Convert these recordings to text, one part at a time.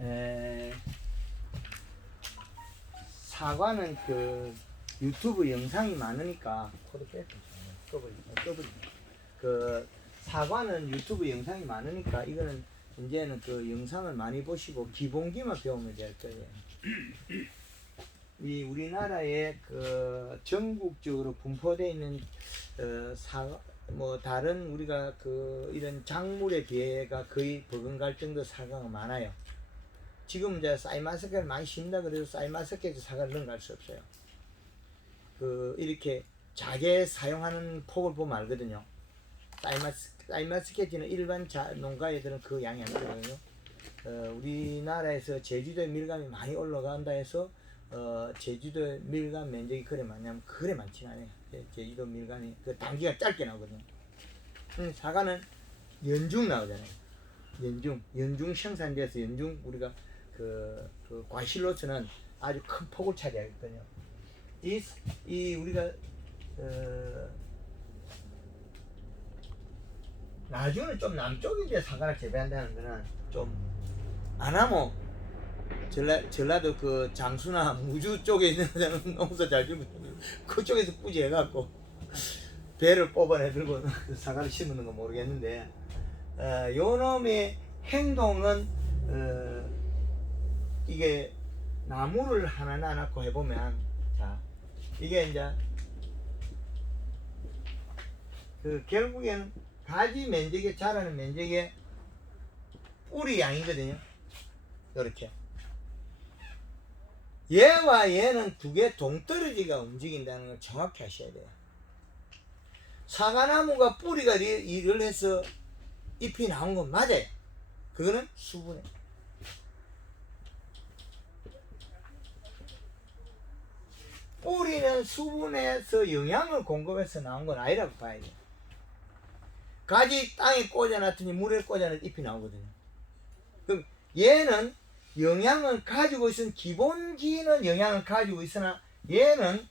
에, 사과는 그 유튜브 영상이 많으니까 코드 뺐어. 그 사과는 유튜브 영상이 많으니까 이거는 이제는 그 영상을 많이 보시고 기본기만 배우면 될 거예요. 이 우리나라에 그 전국적으로 분포되어 있는 사과 뭐 다른 우리가 그 이런 작물에 비해가 거의 버금갈 정도 사과가 많아요. 지금 이제 쌀마스켓을 많이 심다 그래도 쌀마스켓에 사과를 넣어갈 수 없어요. 그 이렇게 작게 사용하는 폭을 보면 알거든요. 쌀마스켓이는 일반 농가에들은 그 양이 안 들어가요. 우리나라에서 제주도에 밀감이 많이 올라간다 해서 제주도 밀감 면적이 그래 많냐면 그래 많지는 않아요. 제주도 밀감이 그 단기가 짧게 나오거든요. 사과는 연중 나오잖아요. 연중 생산돼서 연중 우리가 그 과실로서는 아주 큰 폭을 차지하거든요. 이 우리가 나중에는 좀 남쪽에 이제 사과를 재배한다는 거는 좀 아나모 전라도 그 장수나 무주 쪽에 있는 데는 농사 잘 지면 그쪽에서 꾸지 해갖고 배를 뽑아내 들고 사과를 심는 건 모르겠는데 요놈의 행동은 이게 나무를 하나 낳고 해보면 자 이게 이제 그 결국에는 가지 면적에 자라는 면적에 뿌리 양이거든요. 이렇게 얘와 얘는 두 개 동떨어지가 움직인다는 걸 정확히 하셔야 돼요. 사과나무가 뿌리가 일을 해서 잎이 나온 건 맞아요. 그거는 수분에 뿌리는 수분에서 영양을 공급해서 나온 건 아니라고 봐야 돼요. 가지 땅에 꽂아놨더니 물에 꽂아놨더니 잎이 나오거든요. 그럼 얘는 영양을 가지고 있으면 기본기는 영양을 가지고 있으나 얘는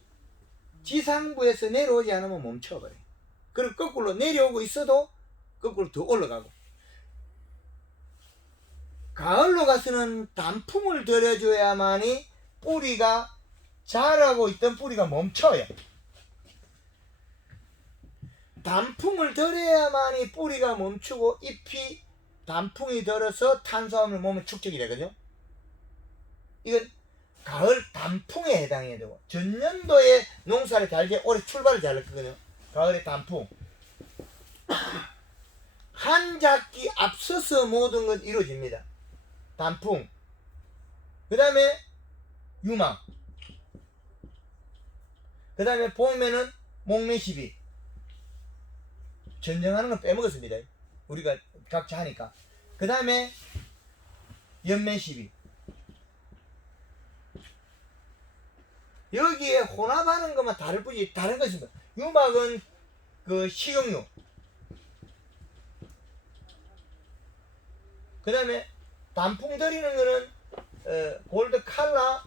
지상부에서 내려오지 않으면 멈춰버려요. 그리고 거꾸로 내려오고 있어도 거꾸로 더 올라가고 가을로 가서는 단풍을 들여줘야만이 뿌리가 자라고 있던 뿌리가 멈춰요. 단풍을 들여야만이 뿌리가 멈추고 잎이 단풍이 들어서 탄수화물 몸에 축적이 되거든요. 이건 가을 단풍에 해당해야 되고 전년도에 농사를 잘 지어 올해 출발을 잘 했거든요. 가을에 단풍 한 작기 앞서서 모든 건 이루어집니다. 단풍 그 다음에 유망 그 다음에 봄에는 목매시비 전쟁하는 건 빼먹었습니다. 우리가 각자 하니까. 그 다음에 연매시비 여기에 혼합하는 것만 다를 뿐이지 다른 것입니다. 유막은 그 식용유 그 다음에 단풍 들이는 거는 골드 칼라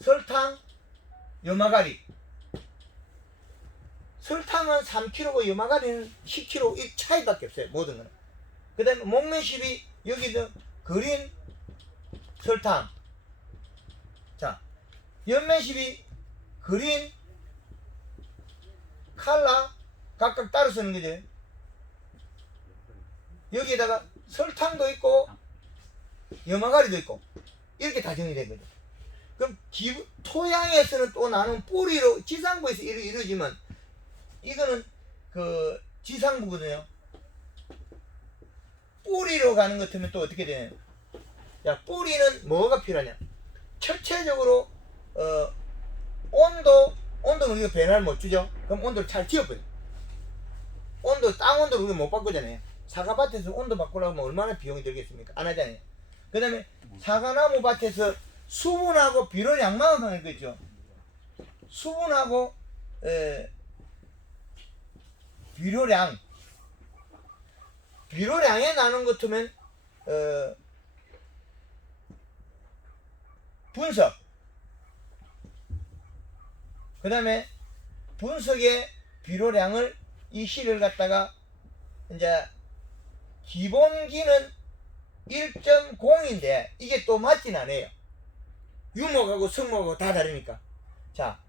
설탕 여마가리 설탕은 3kg고 여마가리는 10kg 이 차이밖에 없어요. 모든 거는. 그 다음에 목매십이 여기도 그린 설탕 자 연매십이 그린 칼라 각각 따로 쓰는 거죠. 여기에다가 설탕도 있고 여마가리도 있고 이렇게 다 정리된 거죠. 그럼 토양에서는 또 나는 뿌리로 지상부에서 이루어지면 이거는 그 지상부거든요. 뿌리로 가는 것 같으면 또 어떻게 되냐? 야, 뿌리는 뭐가 필요하냐? 철체적으로 온도는 우리가 변화를 못 주죠. 그럼 온도를 잘 지어버려. 땅 온도를 우리가 못 바꾸잖아요. 사과밭에서 온도 바꾸려고 하면 얼마나 비용이 들겠습니까? 안 하잖아요. 그 다음에 사과나무 밭에서 수분하고 비료량만 하는 거 있죠. 수분하고 비료량에 나눈 것 같으면 분석 그 다음에 분석의 비료량을 이 실을 갖다가 이제 기본기는 1.0인데 이게 또 맞진 않아요. 유목하고 성목하고 다 다르니까. 자,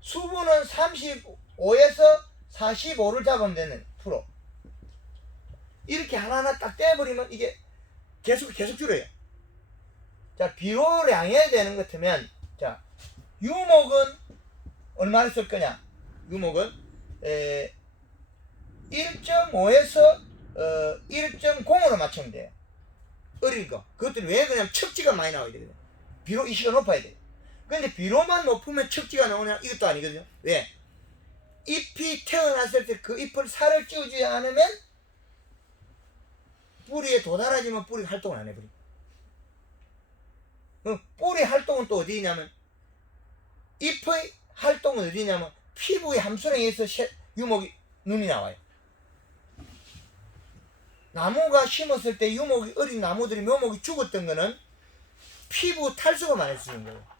수분은 35에서 45를 잡으면 되는 프로. 이렇게 하나하나 딱 떼버리면 이게 계속 줄어요. 자, 비료량에 되는 것 같으면, 자, 유목은 얼마나 쓸 거냐? 유목은 1.5에서 1.0으로 맞추면 돼요. 어릴 거. 그것들이 왜 그러냐면 척지가 많이 나와야 되거든요. 비료 이시가 높아야 돼요. 근데 비료만 높으면 척지가 나오냐? 이것도 아니거든요. 왜? 잎이 태어났을 때 그 잎을 살을 찌우지 않으면 뿌리에 도달하지만 뿌리가 활동을 안 해버려. 뿌리 활동은 또 어디냐면, 잎의 활동은 어디냐면 피부의 함수량에 의해서 유목이 눈이 나와요. 나무가 심었을 때 유목이 어린 나무들이 묘목이 죽었던 거는 피부 탈수가 많아서 죽은 거예요.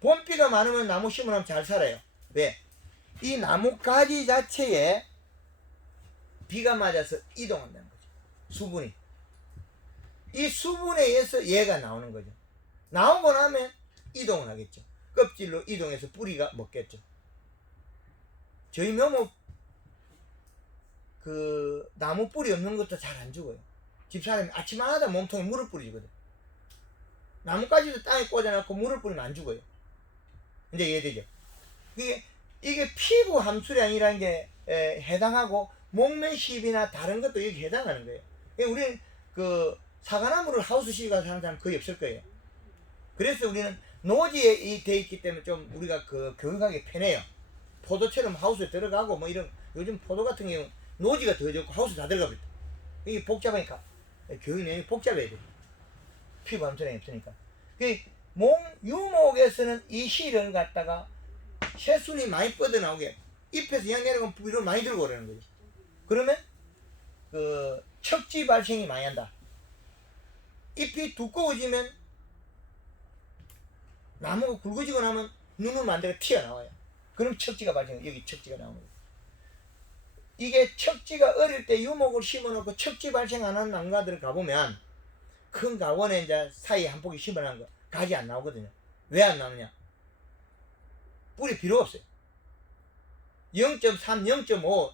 봄비가 많으면 나무 심으면 잘 살아요. 왜? 이 나무 가지 자체에 비가 맞아서 이동한다는 거죠. 수분이. 이 수분에 의해서 얘가 나오는 거죠. 나오고 나면 이동을 하겠죠. 껍질로 이동해서 뿌리가 먹겠죠. 저희 묘목 그 나무 뿌리 없는 것도 잘 안 죽어요. 집사람이 아침마다 몸통에 물을 뿌리거든. 나뭇가지도 땅에 꽂아놓고 물을 뿌리면 안 죽어요. 이제 이해되죠? 이게 피부 함수량이라는 게 해당하고 목면십이나 다른 것도 여기 해당하는 거예요. 우리는 그 사과나무를 하우스식으로 가서 하는 사람 거의 없을 거예요. 그래서 우리는 노지에 돼 있기 때문에 좀 우리가 그 교육하기 편해요. 포도처럼 하우스에 들어가고 뭐 이런, 요즘 포도 같은 경우는 노지가 더 좋고 하우스 다 들어가 버렸다. 이게 복잡하니까 교육 내용이 복잡해야 돼. 피부 함수량이 없으니까. 유목에서는 이 실을 갖다가 새순이 많이 뻗어나오게 잎에서 양 내려가면 비료를 많이 들고 오라는 거죠. 그러면 그 척지 발생이 많이 한다. 잎이 두꺼워지면 나무가 굵어지고 나면 눈을 만들어 튀어나와요. 그럼 척지가 발생해요. 여기 척지가 나오는 거예요. 이게 척지가 어릴 때 유목을 심어놓고 척지 발생 안 하는 나무가들을 가보면 큰 가원에 이제 사이에 한 포기 심어놓은 거 가지 안 나오거든요. 왜 안 나오느냐? 뿌리 필요 없어요. 0.3, 0.5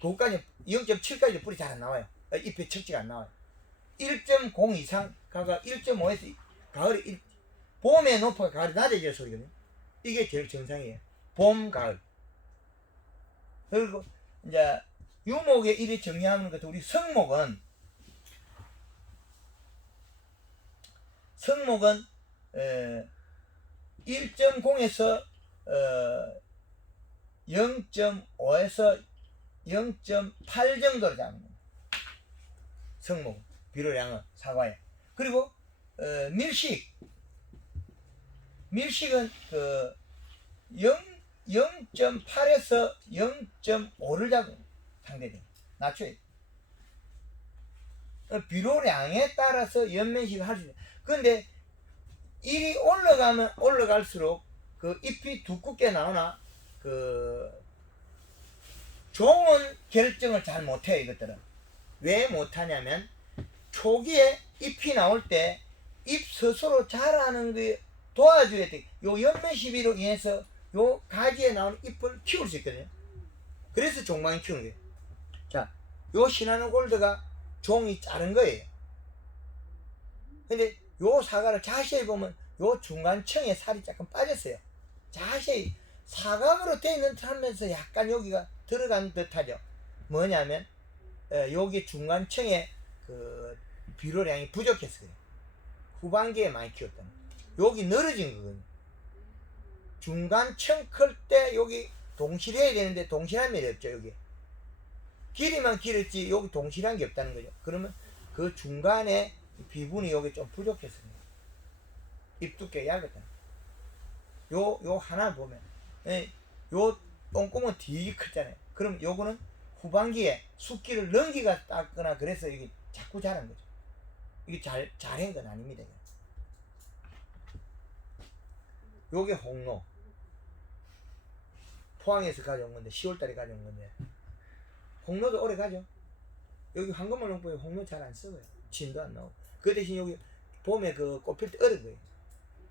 그거까지 0.7까지 뿌리 잘 안 나와요. 잎에 척지가 안 나와요. 1.0 이상 가가 1.5에서 가을에 봄에 높아가 가을이 낮아질 소리거든요. 이게 제일 정상이에요. 봄, 가을. 그리고 이제 유목의 일이 정리하는 것도 우리 성목은 1.0에서 0.5에서 0.8 정도로 잡는 거예요. 성목 비료량은 사과에. 그리고 밀식은 그 0.8에서 0.5를 잡는 상대적으로 낮춰야 돼. 비료량에 따라서 연면식을 할 수 있어요. 그런데 일이 올라가면 올라갈수록 그 잎이 두껍게 나오나 그 좋은 결정을 잘 못해요. 이것들은 왜 못하냐면 초기에 잎이 나올 때 잎 스스로 자라는 게 도와줘야 돼. 요 연면 시비로 인해서 요 가지에 나오는 잎을 키울 수 있거든요. 그래서 종망이 키우는 거예요. 자, 요 시나노 골드가 종이 자른 거예요. 근데 요 사과를 자세히 보면 요 중간층에 살이 조금 빠졌어요. 자세히 사각으로 되어 있는 듯 하면서 약간 여기가 들어간 듯 하죠. 뭐냐면 여기 중간층에 그 비료량이 부족해서 그래요. 후반기에 많이 키웠다는 거예요. 여기 늘어진 거거든요. 중간층 클 때 여기 동실해야 되는데 동실한 면이 없죠. 여기 길이만 길었지 여기 동실한 게 없다는 거죠. 그러면 그 중간에 비분이 여기 좀 부족해서 그래요. 잎 두께 얇았다. 요 하나 보면 요 똥구멍 되게 크잖아요. 그럼 요거는 후반기에 숫기를 넘기가 땄거나 그래서 이게 자꾸 자란 거죠. 이게 잘한 건 아닙니다. 요게 홍로. 포항에서 가져온 건데 10월달에 가져온 건데 홍로도 오래 가죠. 여기 황금을 농부에 홍로 잘 안 써요. 진도 안 나오고. 그 대신 여기 봄에 그 꽃필 때 얼은 거예요.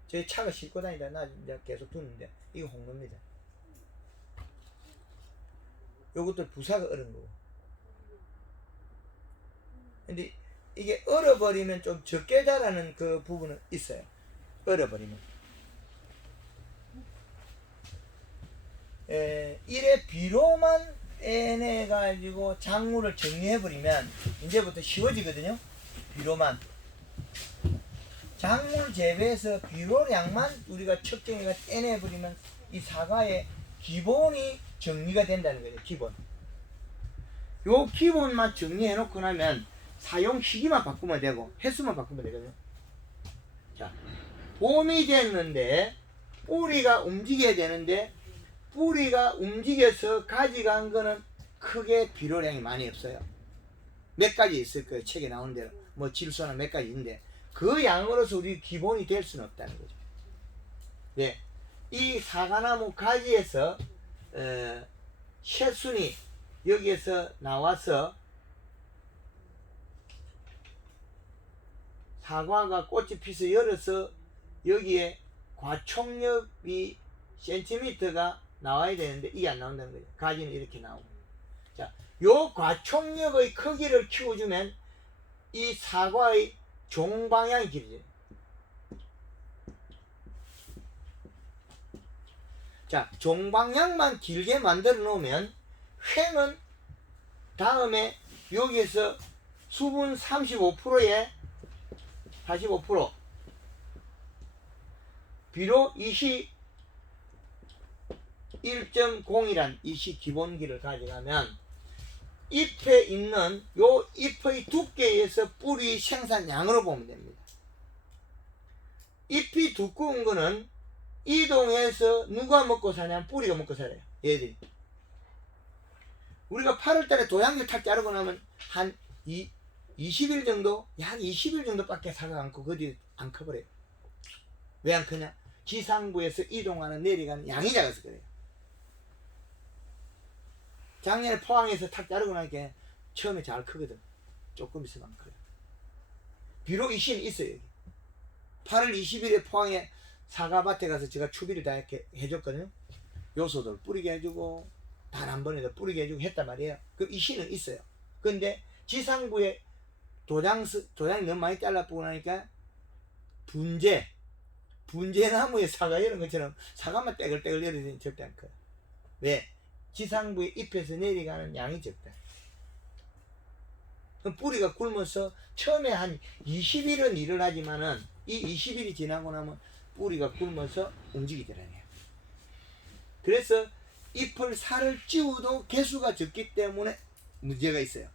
저희 차가 싣고 다니다 나 이제 계속 두는데 이거 홍로입니다. 요것도 부사가 얼은 거고. 근데 이게 얼어버리면 좀 적게 자라는 그 부분은 있어요. 얼어버리면. 이래 비료만 빼내가지고 작물을 정리해버리면 이제부터 쉬워지거든요. 비료만. 작물 재배에서 비료량만 우리가 측정해가 떼내버리면 이 사과의 기본이 정리가 된다는 거예요. 기본. 요 기본만 정리해놓고 나면 사용 시기만 바꾸면 되고 횟수만 바꾸면 되거든요. 자, 봄이 됐는데 뿌리가 움직여야 되는데 뿌리가 움직여서 가져간 거는 크게 비료량이 많이 없어요. 몇 가지 있을 거예요. 책에 나오는 대로 뭐 질소나 몇 가지 있는데 그 양으로서 우리 기본이 될 수는 없다는 거죠. 네, 이 사과나무 가지에서 새순이 여기에서 나와서 사과가 꽃이 피서 열어서 여기에 과촉력이 센티미터가 나와야 되는데 이게 안 나온다는 거죠. 가지는 이렇게 나오고. 자, 요 과촉력의 크기를 키워주면 이 사과의 종 방향이 길어져요. 자, 종 방향만 길게 만들어 놓으면 횡은 다음에 여기에서 수분 35%에 45% 비록 21.0이란 이시 기본기를 가져가면 잎에 있는 요 잎의 두께에 의해서 뿌리 생산량으로 보면 됩니다. 잎이 두꺼운 거는 이동해서 누가 먹고 사냐면 뿌리가 먹고 살아요. 얘들이. 우리가 8월달에 도양지 탁 자르고 나면 한 20일 정도, 한 20일 정도밖에 살아 않고 그 뒤에 안 커버려요. 왜 안 크냐? 지상부에서 이동하는 내려가는 양이 작아서 그래요. 작년에 포항에서 탁 자르고 나니까 처음에 잘 크거든. 조금 있으면 안 커요. 비록 이신이 있어요. 여기. 8월 20일에 포항에 사과밭에 가서 제가 추비를 다 이렇게 해줬거든요. 요소들 뿌리게 해주고 단 한 번에도 뿌리게 해주고 했단 말이에요. 그 이신은 있어요. 근데 지상부에 도장이 너무 많이 잘라보고 나니까 분재나무에 사과 이런 것처럼 사과만 떼글떼글 내려지는 절대 안 커요. 왜? 지상부의 잎에서 내려가는 양이 적다. 그럼 뿌리가 굶어서 처음에 한 20일은 일을 하지만은 이 20일이 지나고 나면 뿌리가 굶어서 움직이더라고요. 그래서 잎을 살을 찌우도 개수가 적기 때문에 문제가 있어요.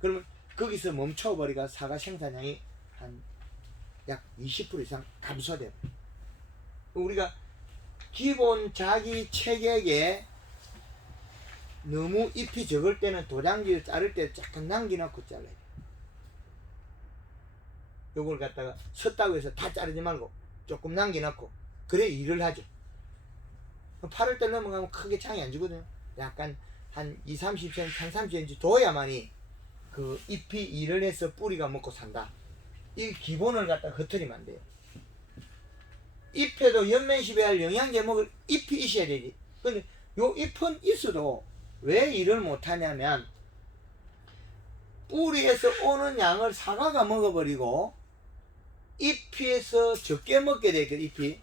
그러면 거기서 멈춰버리가 사과 생산량이 한 약 20% 이상 감소돼요. 우리가 기본 자기 체격에 너무 잎이 적을 때는 도장지를 자를 때 약간 남겨놓고 잘라야 돼요. 요걸 갖다가 섰다고 해서 다 자르지 말고 조금 남겨놓고 그래 일을 하죠. 8월달 넘어가면 크게 창이 안 주거든요. 약간 한 20-30cm, 한 30cm 둬야만이 그 잎이 일을 해서 뿌리가 먹고 산다. 이 기본을 갖다 흩어지면 안 돼요. 잎에도 연면시배 할 영양제 먹을 잎이 있어야 되지. 근데 요 잎은 있어도 왜 일을 못하냐면 뿌리에서 오는 양을 사과가 먹어버리고 잎에서 적게 먹게 되거든.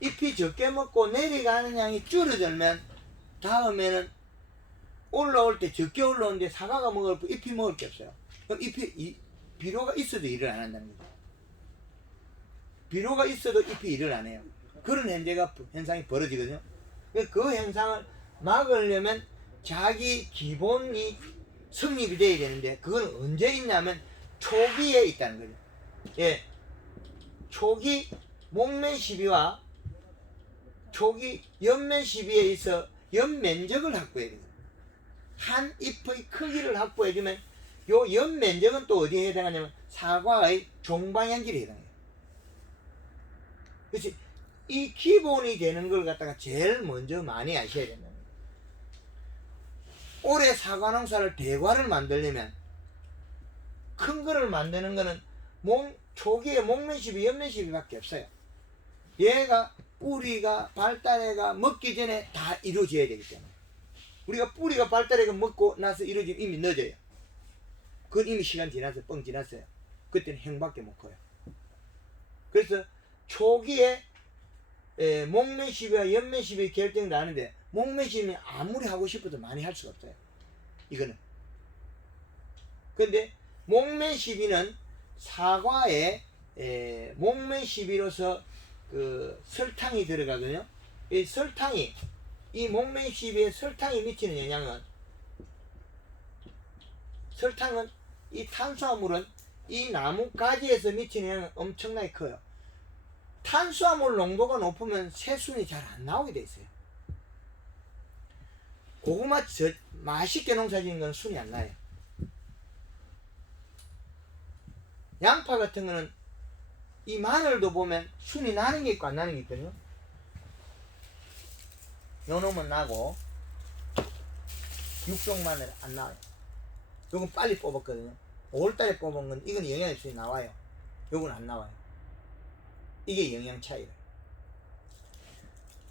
잎이 적게 먹고 내려가는 양이 줄어들면 다음에는 올라올 때 적게 올라오는데 사과가 먹을 뿐 잎이 먹을 게 없어요. 그럼 비료가 있어도 일을 안 한다는 거죠. 비료가 있어도 잎이 일을 안 해요. 그런 현상이 벌어지거든요. 그 현상을 막으려면 자기 기본이 성립이 돼야 되는데 그건 언제 있냐면 초기에 있다는 거죠. 예, 초기 목면 시비와 초기 연면 시비에 있어 연면적을 확보해야 돼요. 한 잎의 크기를 확보해주면 요 연면적은 또 어디에 해당하냐면 사과의 종방향길에 해당해요. 그렇지. 이 기본이 되는 걸 갖다가 제일 먼저 많이 아셔야 된다는 거예요. 올해 사과 농사를 대과를 만들려면 큰 거를 만드는 거는 초기에 목매시비, 연매시비밖에 없어요. 얘가 뿌리가 발달해가 먹기 전에 다 이루어져야 되기 때문에 우리가 뿌리가 발달해가 먹고 나서 이루어지면 이미 늦어요. 그건 이미 시간 지나서 뻥 지났어요. 그때는 행밖에 못 커요. 그래서 초기에 목매시비와 연매시비 결정도 하는데 목매시비는 아무리 하고 싶어도 많이 할 수가 없어요. 이거는. 근데 목매시비는 사과에 목매시비로서 그 설탕이 들어가거든요. 이 설탕이 이 목매시비에 설탕이 미치는 영향은 설탕은 이 탄수화물은 이 나무 가지에서 미치는 영향은 엄청나게 커요. 탄수화물 농도가 높으면 새순이 잘 안 나오게 돼 있어요. 고구마 맛있게 농사지은 건 순이 안 나요. 양파 같은 거는 이 마늘도 보면 순이 나는 게 있고 안 나는 게 있거든요. 요 놈은 나고 육종 마늘 안 나와요. 요건 빨리 뽑았거든요. 5월달에 뽑은 건 이건 영양이 순이 나와요. 요건 안 나와요. 이게 영양 차이예요.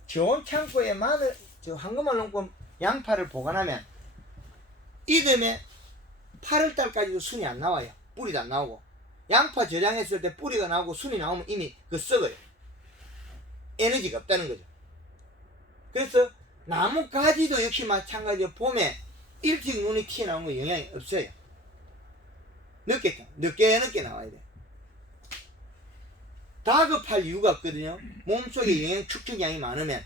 좋은 창고에 마늘, 황금알 농법 양파를 보관하면 이듬해 8월달까지도 순이 안 나와요. 뿌리도 안 나오고. 양파 저장했을 때 뿌리가 나오고 순이 나오면 이미 썩어요. 에너지가 없다는 거죠. 그래서 나무 가지도 역시 마찬가지로 봄에 일찍 눈이 튀어나오는 거 영향이 없어요. 늦게 나와야 돼. 다급할 이유가 없거든요. 몸속에 영양 축적량이 많으면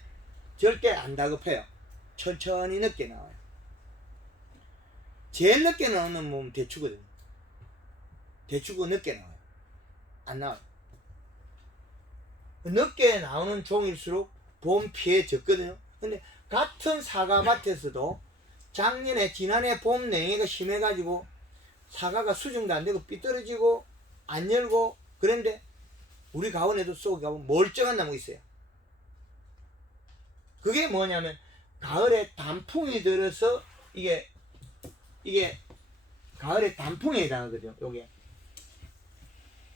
절대 안 다급해요. 천천히 늦게 나와요. 제일 늦게 나오는 몸은 대추거든요. 대추가 늦게 나와요. 안 나와요. 늦게 나오는 종일수록 봄 피해 적거든요. 근데 같은 사과밭에서도 지난해 봄 냉해가 심해가지고 사과가 수정도 안 되고 삐뚤어지고 안 열고 그런데 우리 가원에도 쏙 가보면 멀쩡한 나무가 있어요. 그게 뭐냐면 가을에 단풍이 들어서 이게 가을에 단풍에 해당하거든요. 요게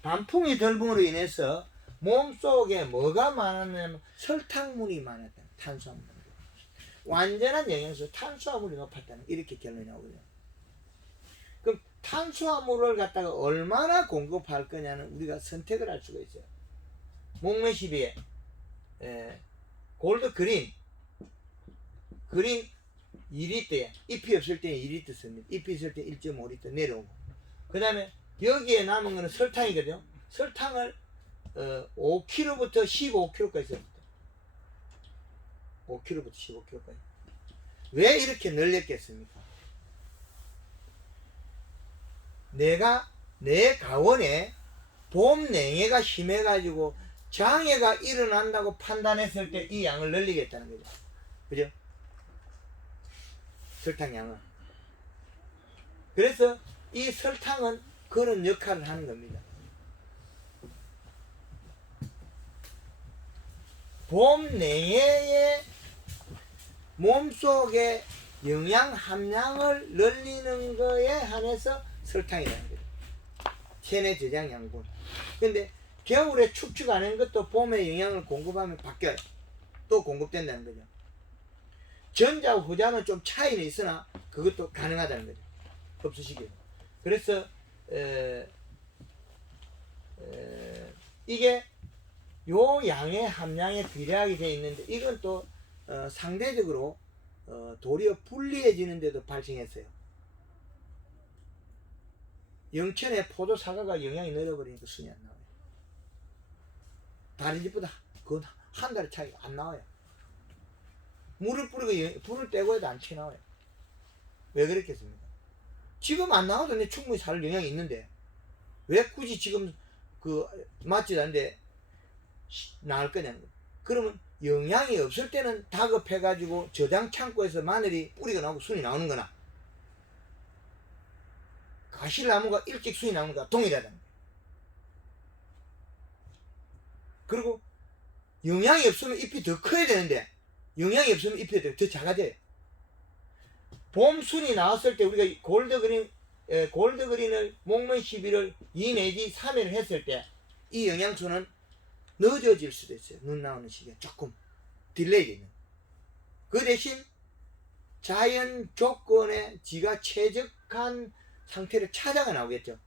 단풍이 들므로 인해서 몸속에 뭐가 많았냐면 설탕물이 많았다. 탄수화물. 완전한 영양소 탄수화물이 높았다는 이렇게 결론이 나오거든요. 그럼 탄수화물을 갖다가 얼마나 공급할 거냐는 우리가 선택을 할 수가 있어요. 목매시비에 골드 그린 2리터에 잎이 없을 때는 2리터 씁니다. 잎이 있을 때 1.5리터 내려오고 그 다음에 여기에 남은 거는 설탕이거든요. 설탕을 5kg부터 15kg까지 씁니다. 5kg부터 15kg까지. 왜 이렇게 늘렸겠습니까? 내가 내 가원에 봄 냉해가 심해가지고 장애가 일어난다고 판단했을 때 이 양을 늘리겠다는 거죠. 그죠? 설탕양은. 그래서 이 설탕은 그런 역할을 하는 겁니다. 봄 냉해에 몸속에 영양 함량을 늘리는 거에 한해서 설탕이라는 거죠. 체내 저장 양분. 근데 겨울에 축축 안 하는 것도 봄에 영양을 공급하면 바뀌어요. 또 공급된다는 거죠. 전자와 후자는 좀 차이는 있으나 그것도 가능하다는 거죠. 없으시기로. 그래서 이게 요 양의 함량에 비례하게 되어 있는데 이건 또 상대적으로 도리어 불리해지는 데도 발생했어요. 영천의 포도 사과가 영양이 늘어버리니까 순이 안 나와요. 다른 집보다 그건 한 달의 차이가 안 나와요. 물을 뿌리고 불을 떼고 해도 안 튀어나와요. 왜 그랬겠습니까? 지금 안 나와도 내 충분히 살 영향이 있는데 왜 굳이 지금 맞지도 않는데 나을 거냐는 거예요. 그러면 영양이 없을 때는 다급해가지고 저장 창고에서 마늘이 뿌리가 나오고 순이 나오는 거나 가실나무가 일찍 순이 나오는 거나 동일하다는 거예요. 그리고 영양이 없으면 잎이 더 커야 되는데 영양이 없으면 잎이 더 작아져요. 봄 순이 나왔을 때 우리가 골드 그린 골드그린을 목면 12를 2 내지 3회를 했을 때 이 영양소는 늦어질 수도 있어요. 눈 나오는 시기에 조금 딜레이 되는. 그 대신 자연 조건에 지가 최적한 상태를 찾아가 나오겠죠.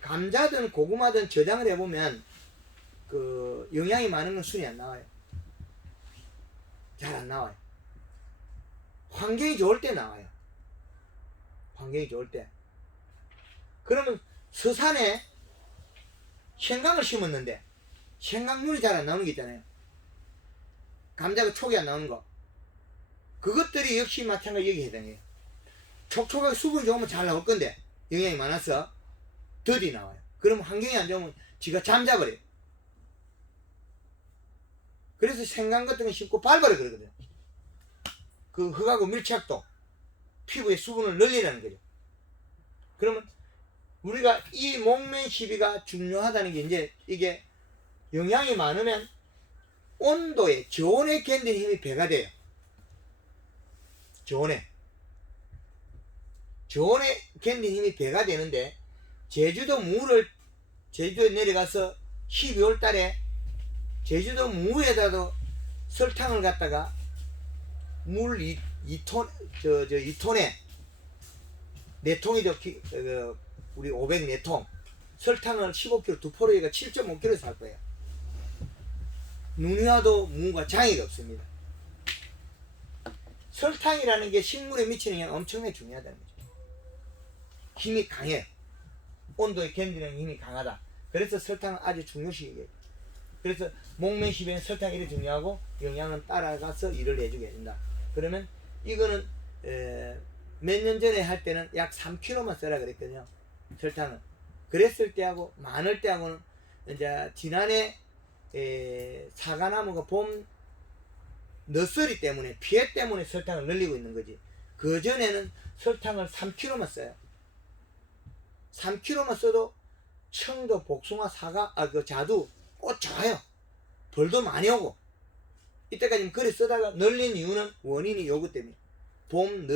감자든 고구마든 저장을 해보면 그 영양이 많은 건 순위 안 나와요. 잘 안 나와요. 환경이 좋을 때 나와요. 환경이 좋을 때. 그러면 서산에 생강을 심었는데 생강물이 잘 안 나오는 게 있잖아요. 감자가 촉이 안 나오는 거. 그것들이 역시 마찬가지 여기 해당해요. 촉촉하게 수분이 좋으면 잘 나올 건데 영양이 많아서 더디 나와요. 그러면 환경이 안 좋으면 지가 잠자버려요. 그래서 생강 같은 거 심고 밟아라 그러거든요. 그 흙하고 밀착도 피부의 수분을 늘리라는 거죠. 그러면 우리가 이 목면 시비가 중요하다는 게 이제 이게 영양이 많으면 온도에 저온에 견디는 힘이 배가 돼요. 저온에 견디는 힘이 배가 되는데 제주도에 내려가서 12월 달에 제주도 무에다도 설탕을 갖다가 물 2톤에 4통이죠. 우리 504통 설탕을 15kg 두 포로이가 7.5kg 살 거예요. 눈이 와도 무가 장애가 없습니다. 설탕이라는 게 식물에 미치는 영향 엄청나게 중요하다는 거죠. 힘이 강해요. 온도에 견디는 힘이 강하다. 그래서 설탕은 아주 중요시해요. 그래서 목면 시비는 설탕이 이렇게 중요하고 영양은 따라가서 일을 해주게 된다. 그러면 이거는 몇 년 전에 할 때는 약 3kg만 써라 그랬거든요. 설탕은. 그랬을 때하고 많을 때하고는 이제 지난해 사과나무가 봄 너스리 때문에 피해 때문에 설탕을 늘리고 있는 거지. 그 전에는 설탕을 3kg만 써요. 3kg만 써도 청도, 복숭아, 사과, 그 자두 꽃 좋아요. 벌도 많이 오고. 이때까지는 그래 쓰다가 늘린 이유는 원인이 요거 때문에 봄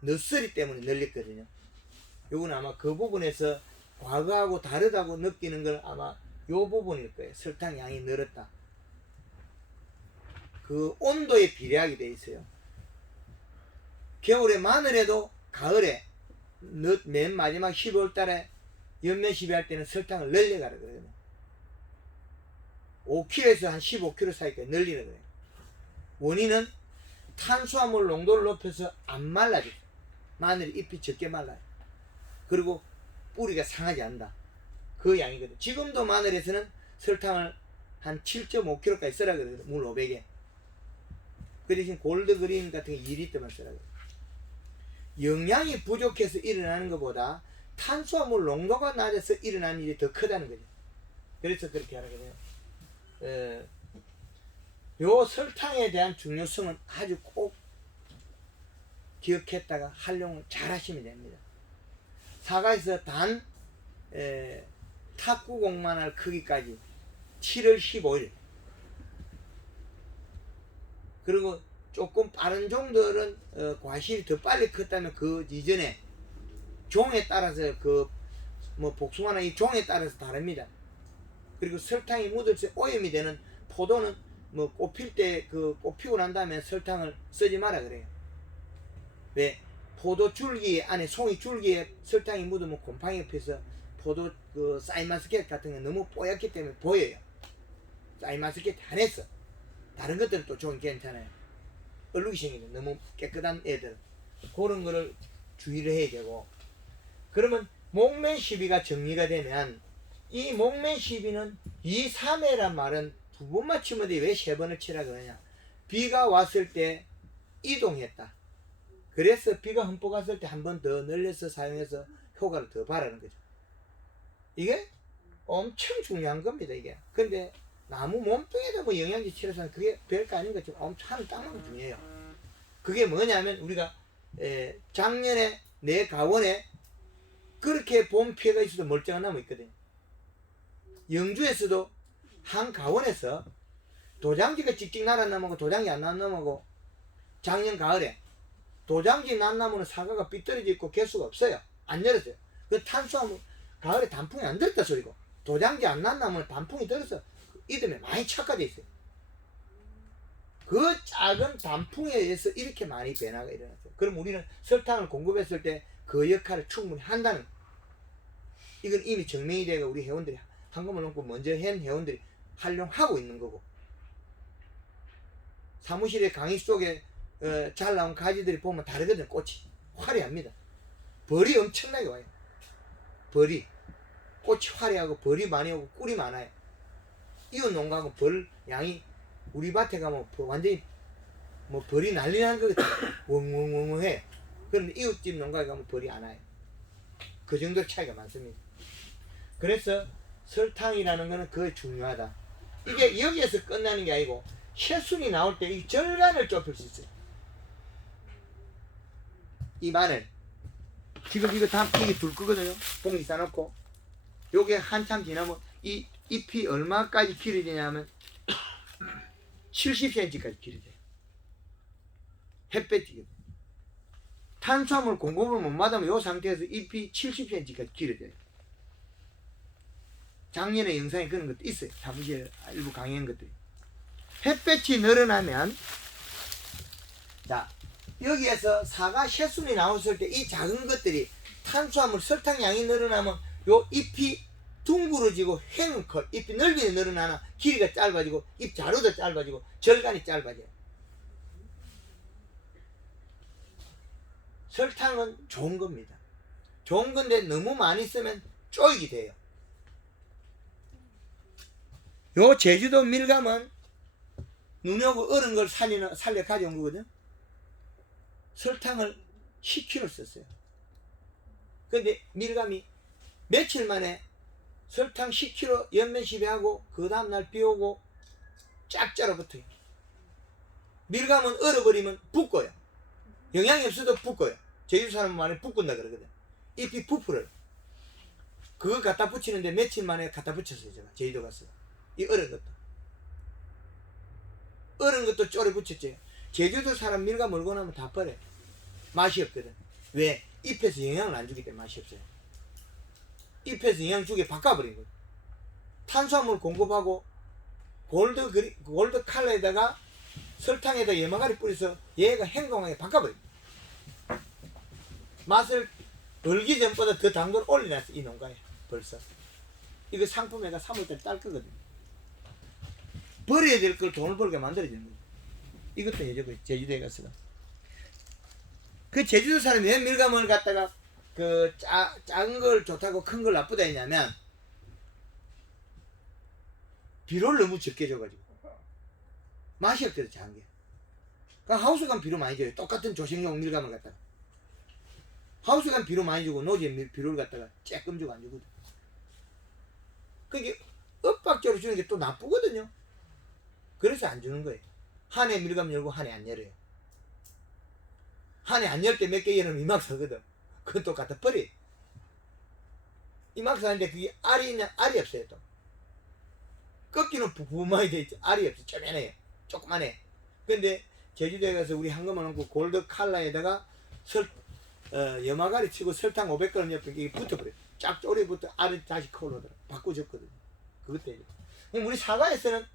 너스리 때문에 늘렸거든요. 요건 아마 그 부분에서 과거하고 다르다고 느끼는 건 아마 요 부분일 거예요. 설탕 양이 늘었다. 그 온도에 비례하게 돼 있어요. 겨울에 마늘에도 가을에 맨 마지막 12월 달에 연면 시비할 때는 설탕을 늘려가라 그러거든요. 5kg에서 한 15kg 사이까지 늘리는 거예요. 원인은 탄수화물 농도를 높여서 안 말라져요. 마늘이 잎이 적게 말라요. 그리고 뿌리가 상하지 않는다. 그 양이거든요. 지금도 마늘에서는 설탕을 한 7.5kg까지 쓰라 그래요. 물 500에. 그 대신 골드그린 같은 게 2리터만 쓰라 그래요. 영양이 부족해서 일어나는 것보다 탄수화물 농도가 낮아서 일어나는 일이 더 크다는 거죠. 그래서 그렇게 하라 그래요. 요 설탕에 대한 중요성은 아주 꼭 기억했다가 활용을 잘 하시면 됩니다. 사과에서 단 탁구공만 할 크기까지 7월 15일 그리고 조금 빠른 종들은 과실이 더 빨리 컸다면 그 이전에 종에 따라서 그 뭐 복숭아나 이 종에 따라서 다릅니다. 그리고 설탕이 묻어서 오염이 되는 포도는 뭐 꽃필 때 그 꽃 피고 난 다음에 설탕을 쓰지 마라 그래요. 왜? 포도 줄기 안에 송이 줄기에 설탕이 묻으면 곰팡이 옆에서 포도 그 사이마스켓 같은 게 너무 뽀얗기 때문에 보여요. 사이마스켓 안 했어. 다른 것들은 또 좀 괜찮아요. 얼룩이 생기는 너무 깨끗한 애들 그런 거를 주의를 해야 되고. 그러면 목면 시비가 정리가 되면 이 목면 시비는 2, 3회란 말은 두 번만 치면 돼. 왜 세 번을 치라 그러냐. 비가 왔을 때 이동했다. 그래서 비가 흠뻑 왔을 때 한 번 더 늘려서 사용해서 효과를 더 바라는 거죠. 이게 엄청 중요한 겁니다. 이게. 근데 나무 몸뚱이에도 뭐 영양제 치료사는 그게 별거 아닌 것처럼 엄청 하는 땅만큼 중요해요. 그게 뭐냐면 우리가 작년에 내 가원에 그렇게 봄 피해가 있어도 멀쩡한 나무 있거든요. 영주에서도 한 가원에서 도장지가 찍찍 날아나무고 도장이 안 나는 나무고 작년 가을에 도장지 난 나무는 사과가 삐뚤어져 있고 개수가 없어요. 안 열었어요. 그 탄수화물 가을에 단풍이 안 들었다 소리고, 도장지 안 난 나무는 단풍이 들어서 이듬해 많이 착화돼 있어요. 그 작은 단풍에 의해서 이렇게 많이 변화가 일어났어요. 그럼 우리는 설탕을 공급했을 때 그 역할을 충분히 한다는 거예요. 이건 이미 증명이 되고 우리 회원들이 한꺼번에 놓고 먼저 한 회원들이 활용하고 있는 거고, 사무실에 강의 속에 잘 나온 가지들이 보면 다르거든요. 꽃이 화려합니다. 벌이 엄청나게 와요. 벌이, 꽃이 화려하고 벌이 많이 오고 꿀이 많아요. 이웃 농가하고 벌 양이 우리 밭에 가면 완전히 뭐 벌이 난리 나는 것 같아요. 웅웅웅해. 그런데 이웃집 농가에 가면 벌이 안 와요. 그 정도 차이가 많습니다. 그래서 설탕이라는 거는 그게 중요하다. 이게 여기에서 끝나는 게 아니고 혈순이 나올 때 이 절간을 좁힐 수 있어요. 이 마늘 지금 이거 다 이게 불 거거든요. 봉지 싸놓고 요게 한참 지나면 이 잎이 얼마까지 길어지냐면 70cm까지 길어져요. 햇볕이거든요. 탄수화물 공급을 못 받으면 이 상태에서 잎이 70cm까지 길어져요. 작년에 영상에 그런 것도 있어요. 사무실 일부 강의한 것들이. 햇볕이 늘어나면, 자, 여기에서 사과 햇순이 나왔을 때 이 작은 것들이 탄수화물 설탕 양이 늘어나면 요 잎이 둥그러지고 횡은 커. 잎이 넓이 늘어나나 길이가 짧아지고 잎 자루도 짧아지고 절간이 짧아져요. 설탕은 좋은 겁니다. 좋은 건데 너무 많이 쓰면 쪼이게 돼요. 요 제주도 밀감은 눈이 오고 얼은 걸 살려 가져온 거거든. 설탕을 10kg 썼어요. 근데 밀감이 며칠 만에 설탕 10kg 연면 시배하고 그 다음날 비 오고 쫙 짜러붙어요. 밀감은 얼어버리면 붓고요. 영양이 없어도 붓고요. 제주도 사람 말에 붓군다 그러거든. 잎이 부풀어요. 그거 갖다 붙이는데 며칠 만에 갖다 붙였어요. 제가 제주도 갔어요. 이 얼은 것도. 얼은 것도 쪼래 붙였지. 제주도 사람 밀감 얼고 나면 다 버려요. 맛이 없거든. 왜? 잎에서 영양을 안 주기 때문에 맛이 없어요. 잎에서 영양 주게 바꿔버린 거예요. 탄수화물 공급하고 골드 칼라에다가 설탕에다 예마가리 뿌려서 얘가 행동하게 바꿔버려요. 맛을 얼기 전보다 더 당도를 올려놨어. 이 농가에 벌써. 이거 상품에다 3월달에 딸 거거든요. 버려야 될 걸 돈을 벌게 만들어주는 거예요. 이것도 예전에 제주도에 갔어요. 그 제주도 사람이 왜 밀감을 갖다가 그 작은 걸 좋다고 큰 걸 나쁘다 했냐면 비료를 너무 적게 줘가지고 맛이 없거든. 작은 게. 그러니까 하우스 가면 비료 많이 줘요. 똑같은 조식용 밀감을 갖다가 하우스 가면 비료 많이 주고 노지에 비료를 갖다가 쬐끔 주고 안 주거든. 그게 엇박자로 주는 게 또 나쁘거든요. 그래서 안 주는 거예요. 한 해 밀감 열고 한 해 안 열어요. 한 해 안 열 때 몇 개 열으면 이막 서거든. 그건 또 갖다 버려. 이막 서는데 그게 알이 있냐? 알이 없어요. 또 꺾기는 부부만이 돼 있죠. 알이 없어. 쪼매네요. 조그만해. 근데 제주도에 가서 우리 한꺼번에 놓고 골드 칼라에다가 염화가리 치고 설탕 500g 옆에 이게 붙어버려요. 쫙 쪼리부터 알을 다시 커올라오더라. 바꿔줬거든요. 그것 때문에. 우리 사과에서는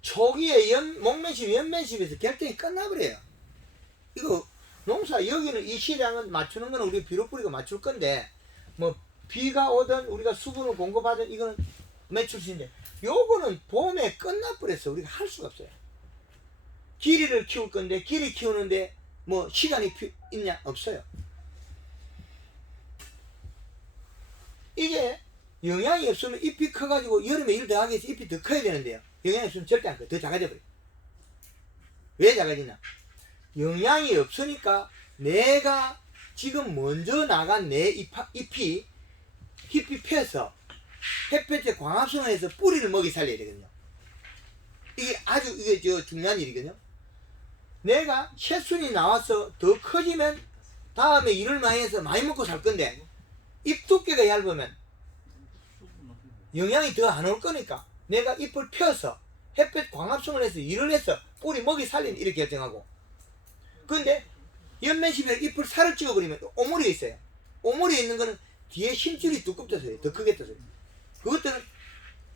초기에 목면십, 연면십에서 결정이 끝나버려요. 이거 농사 여기는 이 시장은 맞추는 거는 우리 비료 뿌리고 맞출 건데 뭐 비가 오든 우리가 수분을 공급하든 이거는 매출 수 있는데 요거는 봄에 끝나버렸어. 우리가 할 수가 없어요. 길이를 키울 건데 길이 키우는데 뭐 시간이 있냐? 없어요. 이게 영양이 없으면 잎이 커가지고 여름에 일 더 하기 위해서 잎이 더 커야 되는데요. 영양이 없으면 절대 안 커. 더 작아져 버려요. 왜 작아지냐? 영양이 없으니까 내가 지금 먼저 나간 내 잎이 펴서 햇볕에 광합성을 해서 뿌리를 먹이 살려야 되거든요. 이게 아주 이게 중요한 일이거든요. 내가 햇순이 나와서 더 커지면 다음에 일을 많이 해서 많이 먹고 살 건데 잎 두께가 얇으면 영양이 더 안 올 거니까 내가 잎을 펴서 햇볕 광합성을 해서 일을 해서 뿌리 먹이 살리는 이렇게 결정하고 근데 연면십에 잎을 살을 찍어버리면 오물이 있어요. 오물이 있는 거는 뒤에 힘줄이 두껍다서요. 더 크게 떠서요. 그것들은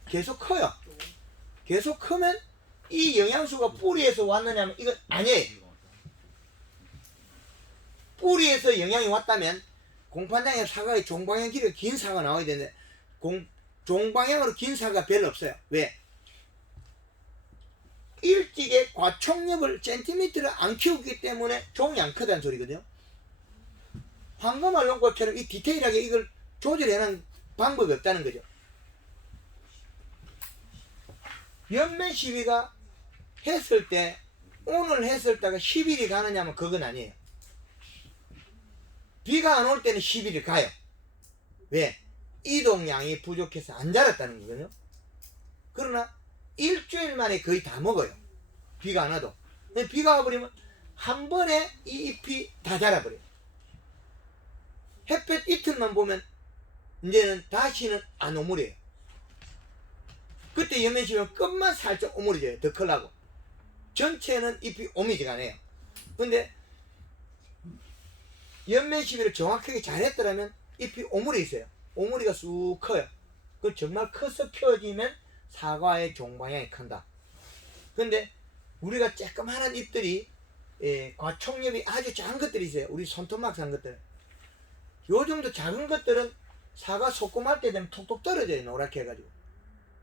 계속 커요. 계속 크면 이 영양소가 뿌리에서 왔느냐면 이건 아니에요. 뿌리에서 영양이 왔다면 공판장에 사과의 종방향 길이가 긴 사과가 나와야 되는데 종방향으로 긴 사과가 별로 없어요. 왜? 일찍에 과촉엽을 센티미터를 안 키우기 때문에 종이 안 크다는 소리거든요. 황금알롱꽃처럼 이 디테일하게 이걸 조절해놓은 방법이 없다는 거죠. 연면 시비가 했을 때 오늘 했을 때가 10일이 가느냐면 그건 아니에요. 비가 안 올 때는 10일이 가요. 왜? 이동량이 부족해서 안 자랐다는 거거든요. 그러나 일주일 만에 거의 다 먹어요. 비가 안 와도. 근데 비가 와버리면 한 번에 이 잎이 다 자라버려요. 햇볕 이틀만 보면 이제는 다시는 안 오므려요. 그때 연면시면 끝만 살짝 오므려져요. 더 크려고. 전체는 잎이 오미지가 않아요. 근데 연면시비를 정확하게 잘했더라면 잎이 오므려 있어요. 오므리가 쑥 커요. 그 정말 커서 펴지면 사과의 종방향이 큰다. 근데 우리가 쬐끄만한 잎들이 과촉엽이 아주 작은 것들이 있어요. 우리 손톱막 산 것들. 요 정도 작은 것들은 사과 소금할 때 되면 톡톡 떨어져요. 노랗게 해가지고.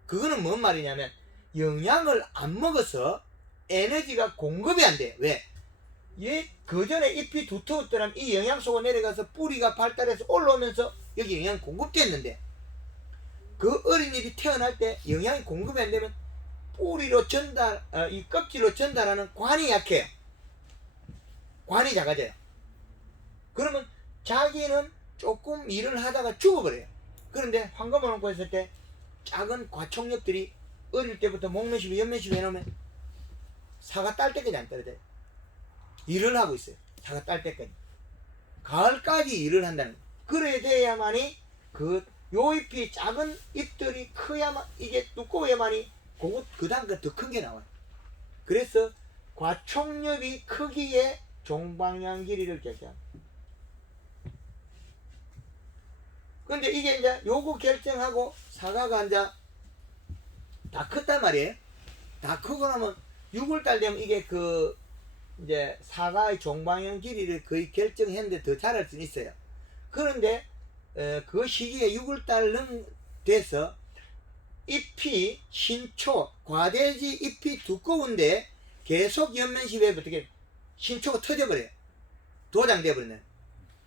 그거는 뭔 말이냐면 영양을 안 먹어서 에너지가 공급이 안 돼요. 왜? 그 전에 잎이 두터웠더라면 이 영양소가 내려가서 뿌리가 발달해서 올라오면서 여기 영양이 공급됐는데 그 어린 잎이 태어날 때 영양이 공급이 안 되면 뿌리로 이 껍질로 전달하는 관이 약해요. 관이 작아져요. 그러면 자기는 조금 일을 하다가 죽어버려요. 그런데 황금을 얹고 있을 때 작은 과촉엽들이 어릴 때부터 목면시비, 연면시비 해놓으면 사과 딸 때까지 안 떨어져요. 일을 하고 있어요. 사과 딸 때까지. 가을까지 일을 한다는 거예요. 그래야 돼야만이 요 잎이 작은 잎들이 커야만, 이게 두꺼워야만이 그 다음 거 더 큰 게 나와요. 그래서 과촉엽이 크기에 종방향 길이를 결정합니다. 근데 이게 이제 요거 결정하고 사과가 이제 다 컸단 말이에요. 다 크고 나면 6월달 되면 이게 이제 사과의 종방향 길이를 거의 결정했는데 더 자랄 수는 있어요. 그런데 그 시기에 6월달 돼서 잎이 신초, 과대지 잎이 두꺼운데 계속 연면시비에 어떻게 신초가 터져버려요. 도장돼 버리네.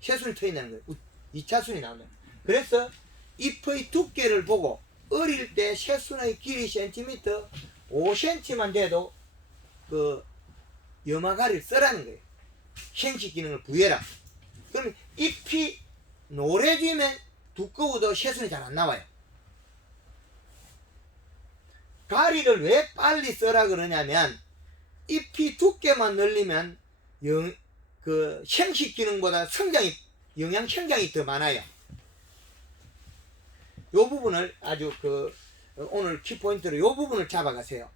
새순이 터진다는 거예요. 2차 순이 나오면. 그래서 잎의 두께를 보고 어릴 때 새순의 길이 센티미터 5cm만 돼도 염화가리를 써라는 거예요. 생식 기능을 부여해라. 그럼 잎이 노래지면 두꺼워도 새순이 잘 안 나와요. 가리를 왜 빨리 써라 그러냐면 잎이 두께만 늘리면 생식 기능보다 영양 성장이 더 많아요. 요 부분을 아주 오늘 키포인트로 요 부분을 잡아가세요.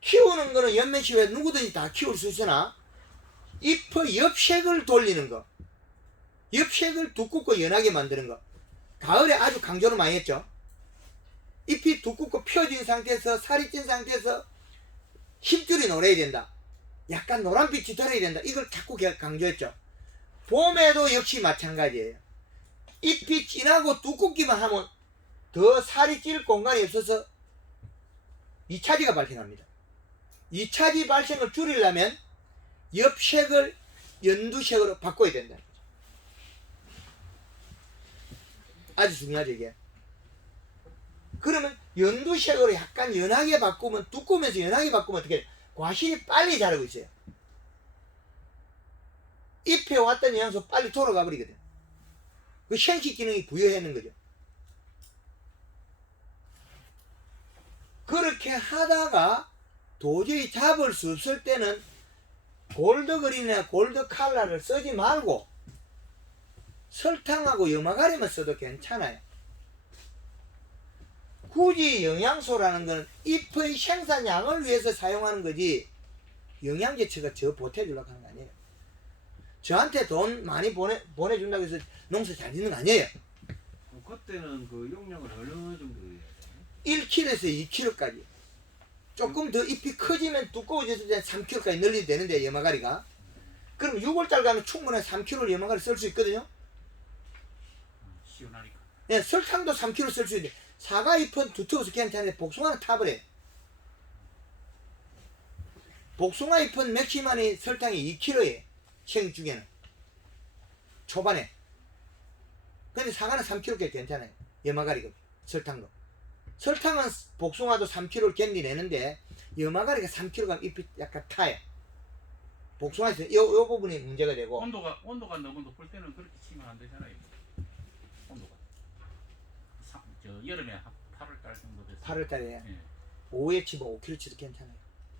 키우는 거는 연면시비에 누구든지 다 키울 수 있으나 잎의 엽색을 돌리는 거, 엽색을 두껍고 연하게 만드는 거, 가을에 아주 강조를 많이 했죠. 잎이 두껍고 펴진 상태에서 살이 찐 상태에서 힘줄이 노래야 된다. 약간 노란빛이 들어야 된다. 이걸 자꾸 강조했죠. 봄에도 역시 마찬가지예요. 잎이 진하고 두껍기만 하면 더 살이 찔 공간이 없어서 2차지가 발생합니다. 2차지 발생을 줄이려면 엽색을 연두색으로 바꿔야 된다. 아주 중요하죠 이게. 그러면 연두색으로 약간 연하게 바꾸면, 두꺼우면서 연하게 바꾸면 어떻게 해요? 과실이 빨리 자라고 있어요. 잎에 왔던 영양소 빨리 돌아가 버리거든. 그 생식 기능이 부여하는 거죠. 그렇게 하다가 도저히 잡을 수 없을 때는 골드그린이나 골드칼라를 쓰지 말고 설탕하고 염화가리만 써도 괜찮아요. 굳이 영양소라는 건 잎의 생산량을 위해서 사용하는 거지 영양제처가 저 보태주려고 하는 거 아니에요. 저한테 돈 많이 보내준다고 해서 농사 잘 짓는 거 아니에요. 그때는 그 용량을 어느 정도 해야 돼요? 1kg에서 2kg까지. 조금 더 잎이 커지면 두꺼워져서 이제 3kg까지 늘리도 되는데 염화가리가. 그럼 6월달 가면 충분히 3kg 염화가리 쓸 수 있거든요. 시원하니까. 예, 설탕도 3kg 쓸 수 있는데 사과 잎은 두꺼워서 괜찮은데 복숭아는 타버려요. 복숭아 잎은 맥시멈이 설탕이 2kg예요. 생중에는 초반에. 근데 사과는 3kg 괜찮아요. 염화가리가 설탕도. 설탕은 복숭아도 3kg를 견디내는데 염화가리가 3kg 잎이 약간 타요. 복숭아에서 요 부분이 문제가 되고. 온도가 너무 높을 때는 그렇게 치면 안 되잖아요. 온도가. 여름에 8월달 정도 됐어요. 8월달에 예. 오후에 치면 5kg 치도 괜찮아요.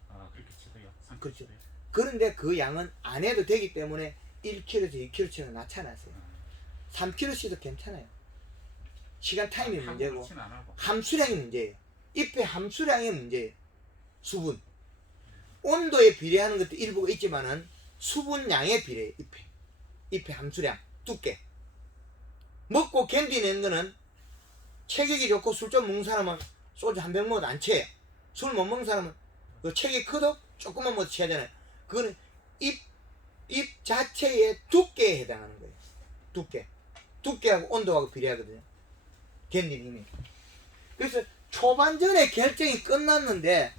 아 그렇게 치도요? 3kg 그렇죠. 치도요? 그런데 그 양은 안 해도 되기 때문에 1kg에서 2kg 치는 낮춰놨어요. 3kg 치도 괜찮아요. 시간 타임이 문제고 함수량이 문제예요. 잎의 함수량이 문제예요. 수분. 온도에 비례하는 것도 일부가 있지만은 수분량에 비례해요. 잎의 함수량, 두께. 먹고 견디는 거는 체격이 좋고 술 좀 먹는 사람은 소주 한 병 먹어도 안 채요. 술 못 먹는 사람은 그 체격이 커도 조금만 먹어도 채잖아요. 그거는 잎 자체의 두께에 해당하는 거예요. 두께하고 온도하고 비례하거든요. 견디는 힘이. 그래서 초반전에 결정이 끝났는데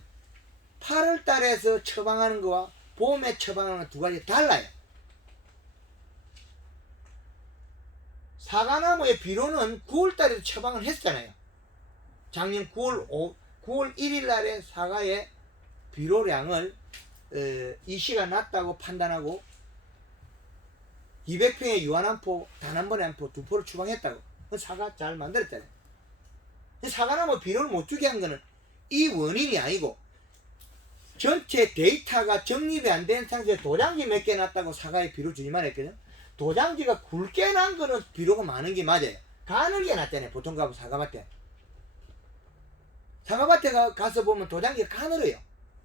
8월 달에서 처방하는 거와 봄에 처방하는 거 두 가지 달라요. 사과나무의 비료는 9월 달에도 처방을 했잖아요. 작년 9월 1일 날에 사과의 비료량을 이시가 낮다고 판단하고 200평에 유한 한 포, 단 한 번에 한 포, 두 포를 추방했다고. 사과 잘 만들었잖아요. 사과나무 비료를 못 주게 한 거는 이 원인이 아니고 전체 데이터가 정립이 안 된 상태에서 도장지 몇 개 놨다고 사과에 비료 주기만 했거든요. 도장지가 굵게 난 거는 비료가 많은 게 맞아요. 가늘게 놨잖아요. 보통 가면 사과밭에. 사과밭에 가서 보면 도장지가 가늘어요.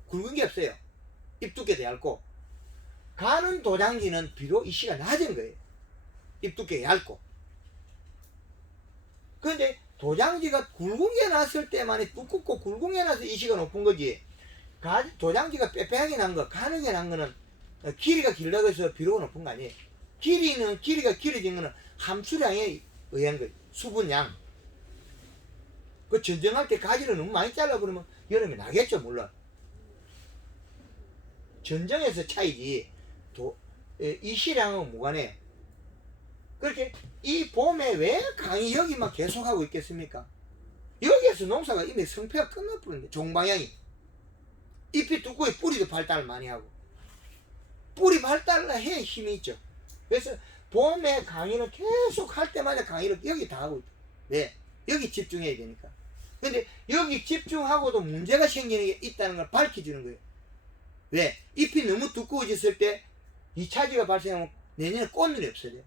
굵은 게 없어요. 잎 두께도 얇고. 가는 도장지는 비료 이시가 낮은 거예요. 잎 두께가 얇고. 그런데 도장지가 굵은 게 났을 때만이 두껍고 굵은 게 나서 이시가 높은 거지. 도장지가 빽빽하게 난 거, 가늘게 난 거는 길이가 길다고 해서 비료가 높은 거 아니에요. 길이가 길어진 거는 함수량에 의한 거예요. 수분량. 그 전정할 때 가지를 너무 많이 잘라버리면 여름에 나겠죠, 물론. 전정에서 차이지, 이시량은 무관해요. 그렇게 이 봄에 왜 강이 여기만 계속하고 있겠습니까? 여기에서 농사가 이미 성패가 끝나버렸는데, 종방향이. 잎이 두꺼워 뿌리도 발달을 많이 하고. 뿌리 발달을 해야 힘이 있죠. 그래서 봄에 강의는 계속 할 때마다 강의를 여기 다 하고 있다. 왜? 여기 집중해야 되니까. 근데 여기 집중하고도 문제가 생기는 게 있다는 걸 밝혀주는 거예요. 왜? 잎이 너무 두꺼워졌을 때 2차지가 발생하면 내년에 꽃눈이 없어져요.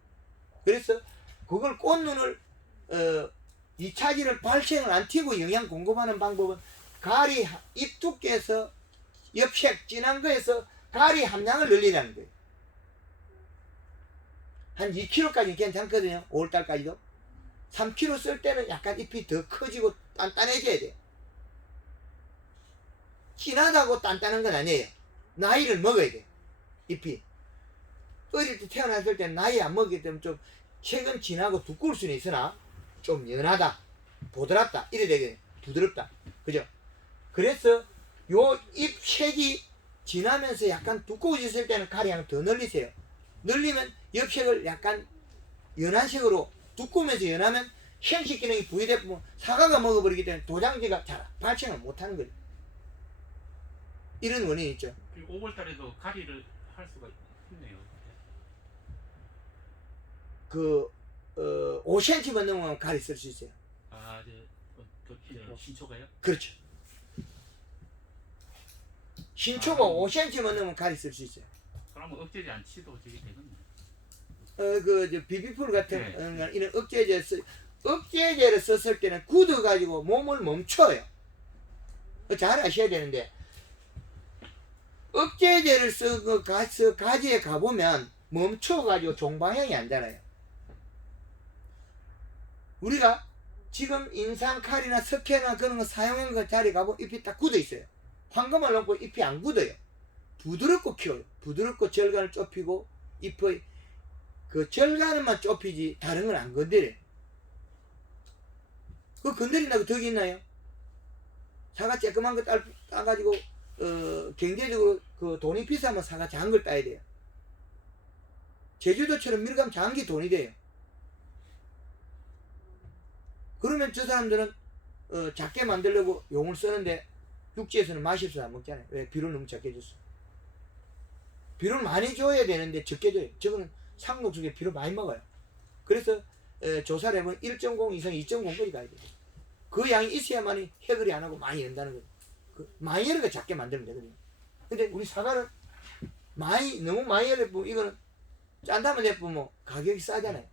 그래서 그걸 꽃눈을 2차지를 발생을 안 튀고 영양 공급하는 방법은 가리 잎 두께에서 엽색 진한 거에서 가리 함량을 늘리라는 거예요. 한 2kg까지 괜찮거든요. 5월달까지도. 3kg 쓸 때는 약간 잎이 더 커지고 단단해져야 돼요. 진하다고 단단한 건 아니에요. 나이를 먹어야 돼요. 잎이. 어릴 때 태어났을 때 나이 안 먹기 때문에 좀 최근 진하고 두꺼울 수는 있으나 좀 연하다, 보드랍다, 이래 되게 부드럽다. 그죠? 그래서 요 잎색이 진하면서 약간 두꺼워졌을 때는 가량 더 늘리세요. 늘리면 엽색을 약간 연한 색으로 두꺼우면서 연하면 현식 기능이 부여되면 사과가 먹어버리기 때문에 도장지가 잘 발생을 못하는 거예요. 이런 원인이 있죠. 5월달에도 가리를 할 수가 있네요. 5cm만 넘으면 가리 쓸 수 있어요. 아, 신초가요? 그렇죠. 신초가 5cm만 넘으면 가리 쓸 수 있어요. 그러면 억제제 안 치도 저게 되겠네. 비비풀 같은 이런 억제제를 썼을 때는 굳어가지고 몸을 멈춰요. 잘 아셔야 되는데, 억제제를 쓰고 가지에 가보면 멈춰가지고 종방향이 안 자라요. 우리가 지금 인삼칼이나 석회나 그런 거 사용한 거 자리 가보면 잎이 딱 굳어 있어요. 황금을 넣고 잎이 안 굳어요. 부드럽고 키워요. 부드럽고 절간을 좁히고 잎의 그 절간만 좁히지 다른 건 안 건드려요. 그 건드린다고 덕이 있나요? 사과 쬐끄만 거 따가지고 경제적으로 그 돈이 비싸면 사과 작은 걸 따야 돼요. 제주도처럼 밀감 작은 게 돈이 돼요. 그러면 저 사람들은 작게 만들려고 용을 쓰는데 육지에서는 맛이 없어서 안 먹잖아요. 왜? 비료를 너무 작게 줬어. 비료를 많이 줘야 되는데 적게 줘요. 저거는 상록수에 비료 많이 먹어요. 그래서 조사를 해보면 1.0 이상 2.0까지 가야 돼요. 그 양이 있어야만 해결이 안 하고 많이 연다는 거죠. 그 많이 열어가 작게 만들면 되거든요. 근데 우리 사과는 너무 많이 열어보면 이거는 짠다면 내보면 가격이 싸잖아요.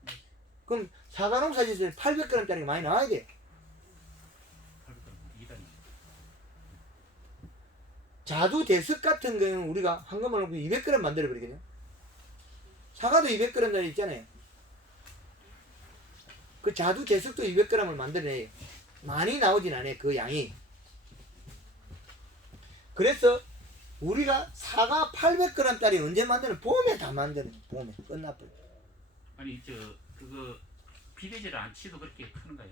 그럼 사과 농사 짓을 800g짜리 많이 나와야 돼요. 자두 대석 같은 경우는 우리가 한꺼번에 200g 만들어버리거든요. 사과도 200g짜리 있잖아요. 그 자두 대석도 200g을 만들어내요. 많이 나오진 않아요. 그 양이. 그래서 우리가 사과 800g짜리 언제 만드는? 봄에 다 만드는. 봄에 끝나버려. 아니 그거 비대지를 안 치도 그렇게 크는가요?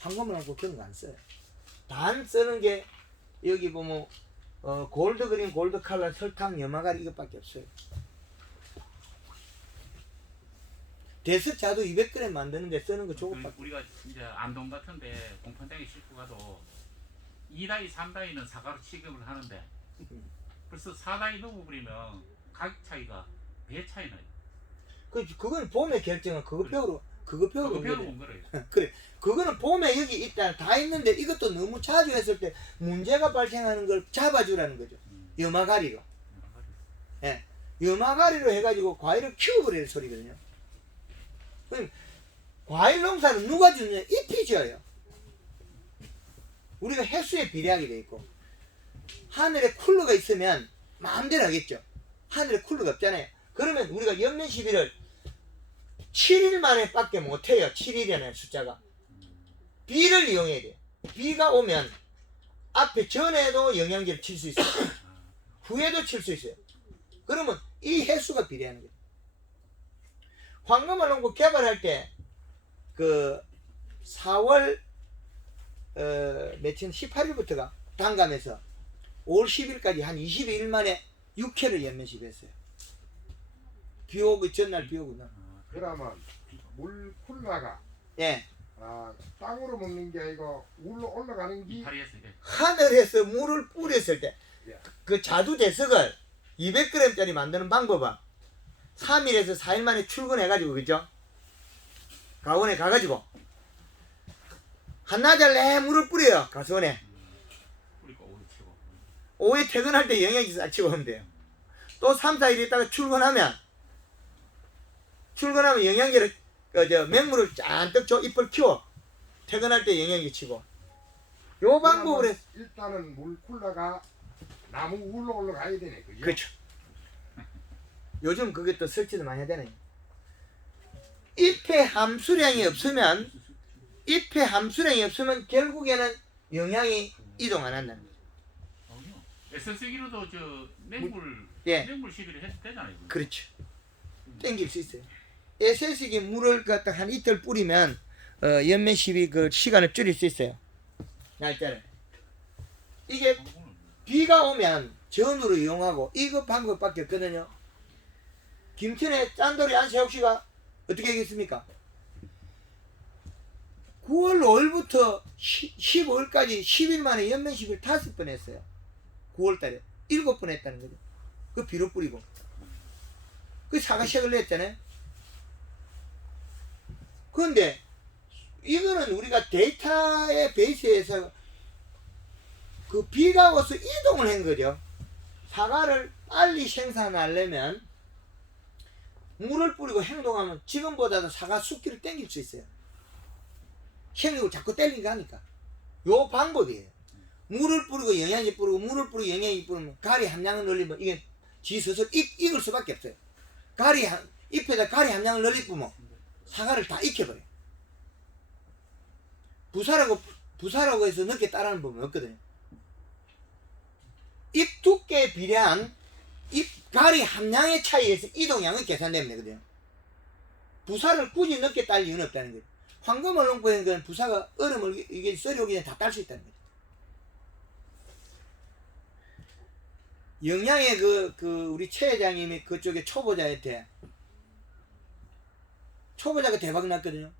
황금을 하고 그런 거 안 써요. 단 쓰는 게 여기 보면 골드 그린, 골드 칼라, 설탕, 염화가리 이것밖에 없어요. 대석 자두 200g 만드는데 쓰는 거 조금밖에. 우리가 이제 안동 같은데 공판장에 싣고 가도 2다이, 3다이는 사과로 취급을 하는데 벌써 4다이 넘어버리면 가격 차이가 배 차이 나요. 그건 봄에 결정은 그거 벽으로 배워본 거래요. 그래. 그거는 봄에 여기 있다 다 있는데 이것도 너무 자주 했을 때 문제가 발생하는 걸 잡아주라는 거죠. 염화가리로. 예. 염화가리로 해가지고 과일을 키워버리는 소리거든요. 그럼 과일 농사는 누가 주느냐? 잎이 져요. 우리가 횟수에 비례하게 돼 있고 하늘에 쿨러가 있으면 마음대로 하겠죠. 하늘에 쿨러가 없잖아요. 그러면 우리가 연면 시비를 7일 만에 밖에 못해요. 7일이라는 숫자가. 비를 이용해야 돼요. 비가 오면 앞에 전에도 영양제를 칠 수 있어요. 후에도 칠 수 있어요. 그러면 이 횟수가 비례하는 거예요. 황금을 농구 개발할 때 그 4월 며칠 18일부터가 단감에서 5월 10일까지 한 22일 만에 6회를 연면시했어요. 비 오고 전날 비 오고 나. 그러면 물 쿨러가 예. 땅으로 먹는 게 아니고 물로 올라가는 게 이파리에서 이제 하늘에서 물을 뿌렸을 때 예. 그 자두 대석을 200g짜리 만드는 방법은 3일에서 4일 만에 출근해가지고 그죠? 가원에 가가지고 한나절 내 물을 뿌려요. 가수원에. 뿌리고 오래 치고 오후에 퇴근할 때 영양제 싹치고 오면 돼요. 또 3, 4일 있다가 출근하면 영양제를 맹물을 잔뜩 줘 잎을 키워. 퇴근할 때 영양제 치고. 요 방법으로 해서 일단은 물 쿨러가 나무 위로 올라가야 되네. 그죠? 그렇죠. 요즘 그게 또 설치도 많이 해야 되네. 잎의 함수량이 없으면 결국에는 영양이 이동 안 한다는 거죠. 아니요. SS기로도 저 맹물 예. 맹물 시비를 해도 되잖아요. 그렇죠. 땡길 수 있어요. SS기 물을 갖다 한 이틀 뿌리면 연면 시비 그 시간을 줄일 수 있어요. 날짜를. 이게 비가 오면 전으로 이용하고 이거 방법밖에 없거든요. 김천의 짠돌이 안세옥씨가 어떻게 하겠습니까? 9월 5일부터 15일까지 10일 만에 연면 시비를 5번 했어요. 9월달에 7번 했다는 거죠. 그 비료 뿌리고 그 사과색을 냈잖아요. 그런데 이거는 우리가 데이터의 베이스에서 그 비가 와서 이동을 한 거죠. 사과를 빨리 생산하려면 물을 뿌리고 행동하면 지금보다도 사과 숫기를 땡길 수 있어요. 행동을 자꾸 땡기게 하니까. 요 방법이에요. 물을 뿌리고 영양제 뿌리고 물을 뿌리고 영양제 뿌리면 가리 함량을 늘리면 이게 지 스스로 익을 수밖에 없어요. 잎에다 가리 함량을 널리 뿌면 사과를 다 익혀버려. 부사라고 해서 늦게 따라하는 법은 없거든요. 잎 두께에 비례한 잎 가리 함량의 차이에서 이동량은 계산되면 되거든요. 부사를 굳이 늦게 딸 이유는 없다는 거예요. 황금 얼룩보이는 건 부사가 얼음을 이게 썰이 오기 전에 다 딸 수 있다는 거죠. 영양의 우리 최 회장님이 그쪽에 초보자한테 초보자가 대박 났거든요.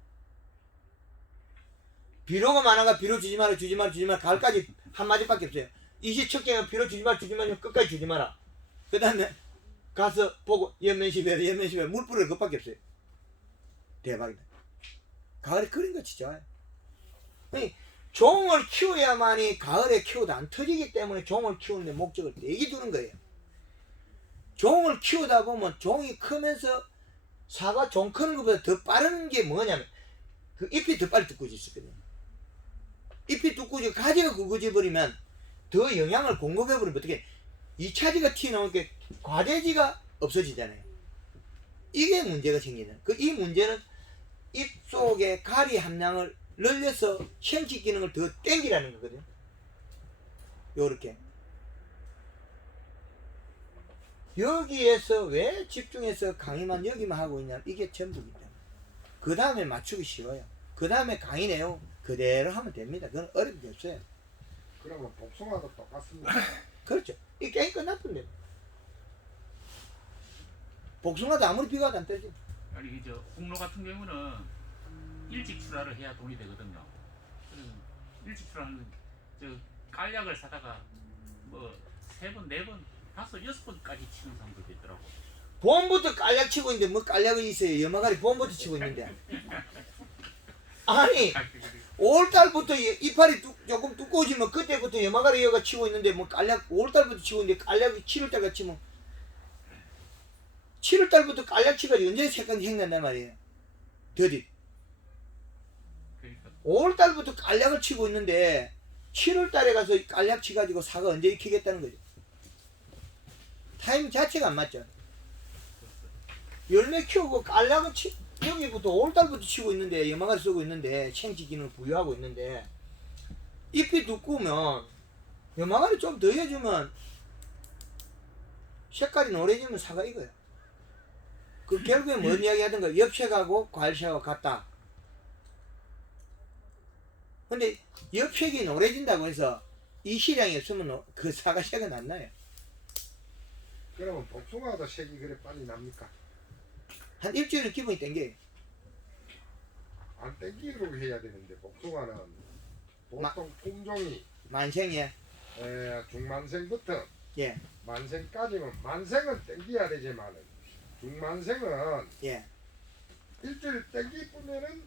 비료가 많아가 비료 주지 마라 가을까지 한마디밖에 없어요. 이시 첫 개가 비료 주지 마라 끝까지 주지 마라. 그 다음에 가서 보고 연면시비에 물 뿌릴 것밖에 없어요. 대박이다. 가을에 그린 거 진짜. 종을 키워야만이 가을에 키워도 안 터지기 때문에 종을 키우는데 목적을 대기 두는 거예요. 종을 키우다 보면 종이 크면서 사과 종 크는 것보다 더 빠른 게 뭐냐면 그 잎이 더 빨리 두꺼워지거든요. 잎이 두꺼워지고 가지가 굵어져 버리면 더 영양을 공급해 버리면 어떻게 2차지가 튀어나오니까 과대지가 없어지잖아요. 이게 문제가 생기는. 이 문제는 잎 속에 가리 함량을 늘려서 형식 기능을 더 땡기라는 거거든요. 요렇게. 여기에서 왜 집중해서 강의만 여기만 하고 있냐? 이게 전부기 때문에. 그 다음에 맞추기 쉬워요. 그 다음에 강의 내용 그대로 하면 됩니다. 그건 어려운 게 없어요. 그러면 복숭아도 똑같습니다. 그렇죠. 이 게임 끝났던데. 복숭아도 아무리 비가 와도 안 떨어져. 아니 저 홍로 같은 경우는 일찍 출하를 해야 돈이 되거든요. 일찍 출하는 저 깔약을 사다가 뭐 3번, 4번, 5, 6번까지 치는 사람들도 있더라고. 봄부터 깔약 치고 있는데 뭐 깔약이 있어요. 염화가리 봄부터 치고 있는데. 아니 5월달부터 이파리 조금 두꺼워지면 그때부터 염화가리 여가 치고 있는데 뭐 깔약 5월달부터 치고 있는데 깔약이 7월달까지 치면 7월달부터 깔약 치가지고 언제 색깔이 생긴단 말이에요. 더디. 그러니까 5월달부터 깔약을 치고 있는데 7월달에 가서 깔약 치가지고 사과 언제 익히겠다는 거죠. 타임 자체가 안 맞죠. 열매 키우고 깔약은 여기부터 5월달부터 치고 있는데 염화가리 쓰고 있는데 생지 기능을 부여하고 있는데 잎이 두꺼우면 염화가리 좀 더 해주면 색깔이 노래지면 사과 익어요. 그 결국에 뭔 이야기 하던가 엽색하고 과일색하고 같다. 근데 엽색이 노래진다고 해서 이 시량이 없으면 그 사과색은 안 나요. 그러면 복숭아도 색이 그래 빨리 납니까? 한 일주일은 기분이 땡겨요. 안 땡기도록 해야 되는데 복숭아는 보통 품종이 만생에. 중만생부터 예. 만생까지는 만생은 땡겨야 되지만은 중만생은 예. 일주일 땡기면은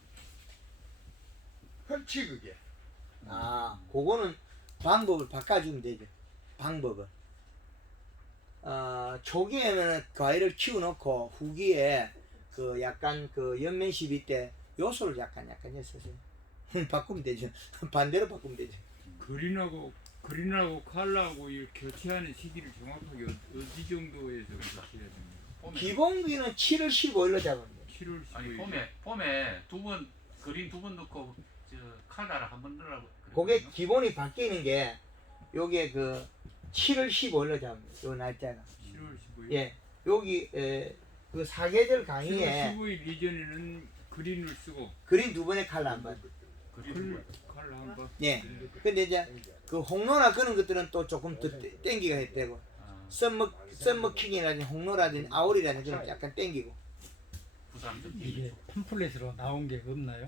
펼치 그게. 아, 그거는 방법을 바꿔주면 되죠. 방법을. 초기에는 과일을 키워놓고 후기에 그 약간 그 연면 시비 때 요소를 약간 했었어요. 바꾸면 되죠. 반대로 바꾸면 되죠. 그린하고 칼라하고 이 교체하는 시기를 정확하게 어디 정도에서 교체해야 됩니까? 기본기는 7월 15일로 잡으면 돼요. 7월 15일. 아니 봄에 2번 그린 2번 넣고 저 칼라를 한번 넣으라고. 그게 기본이 바뀌는 게 요게 그 7월 15일로 잡으면 돼요. 요 날짜가. 7월 15일. 예. 여기 그 사계절 7월 강의에 15일 이전에는 그린을 쓰고 그린 2번의 칼라 한 번. 칼라 한 번. 예. 근데 이제 그 홍로나 그런 것들은 또 조금 더 땡기가 되고 썸머킹이라든지 홍로라든지 아울이라든지 그런 약간 땡기고 부산 좀 이게 팜플렛으로 나온 게 없나요?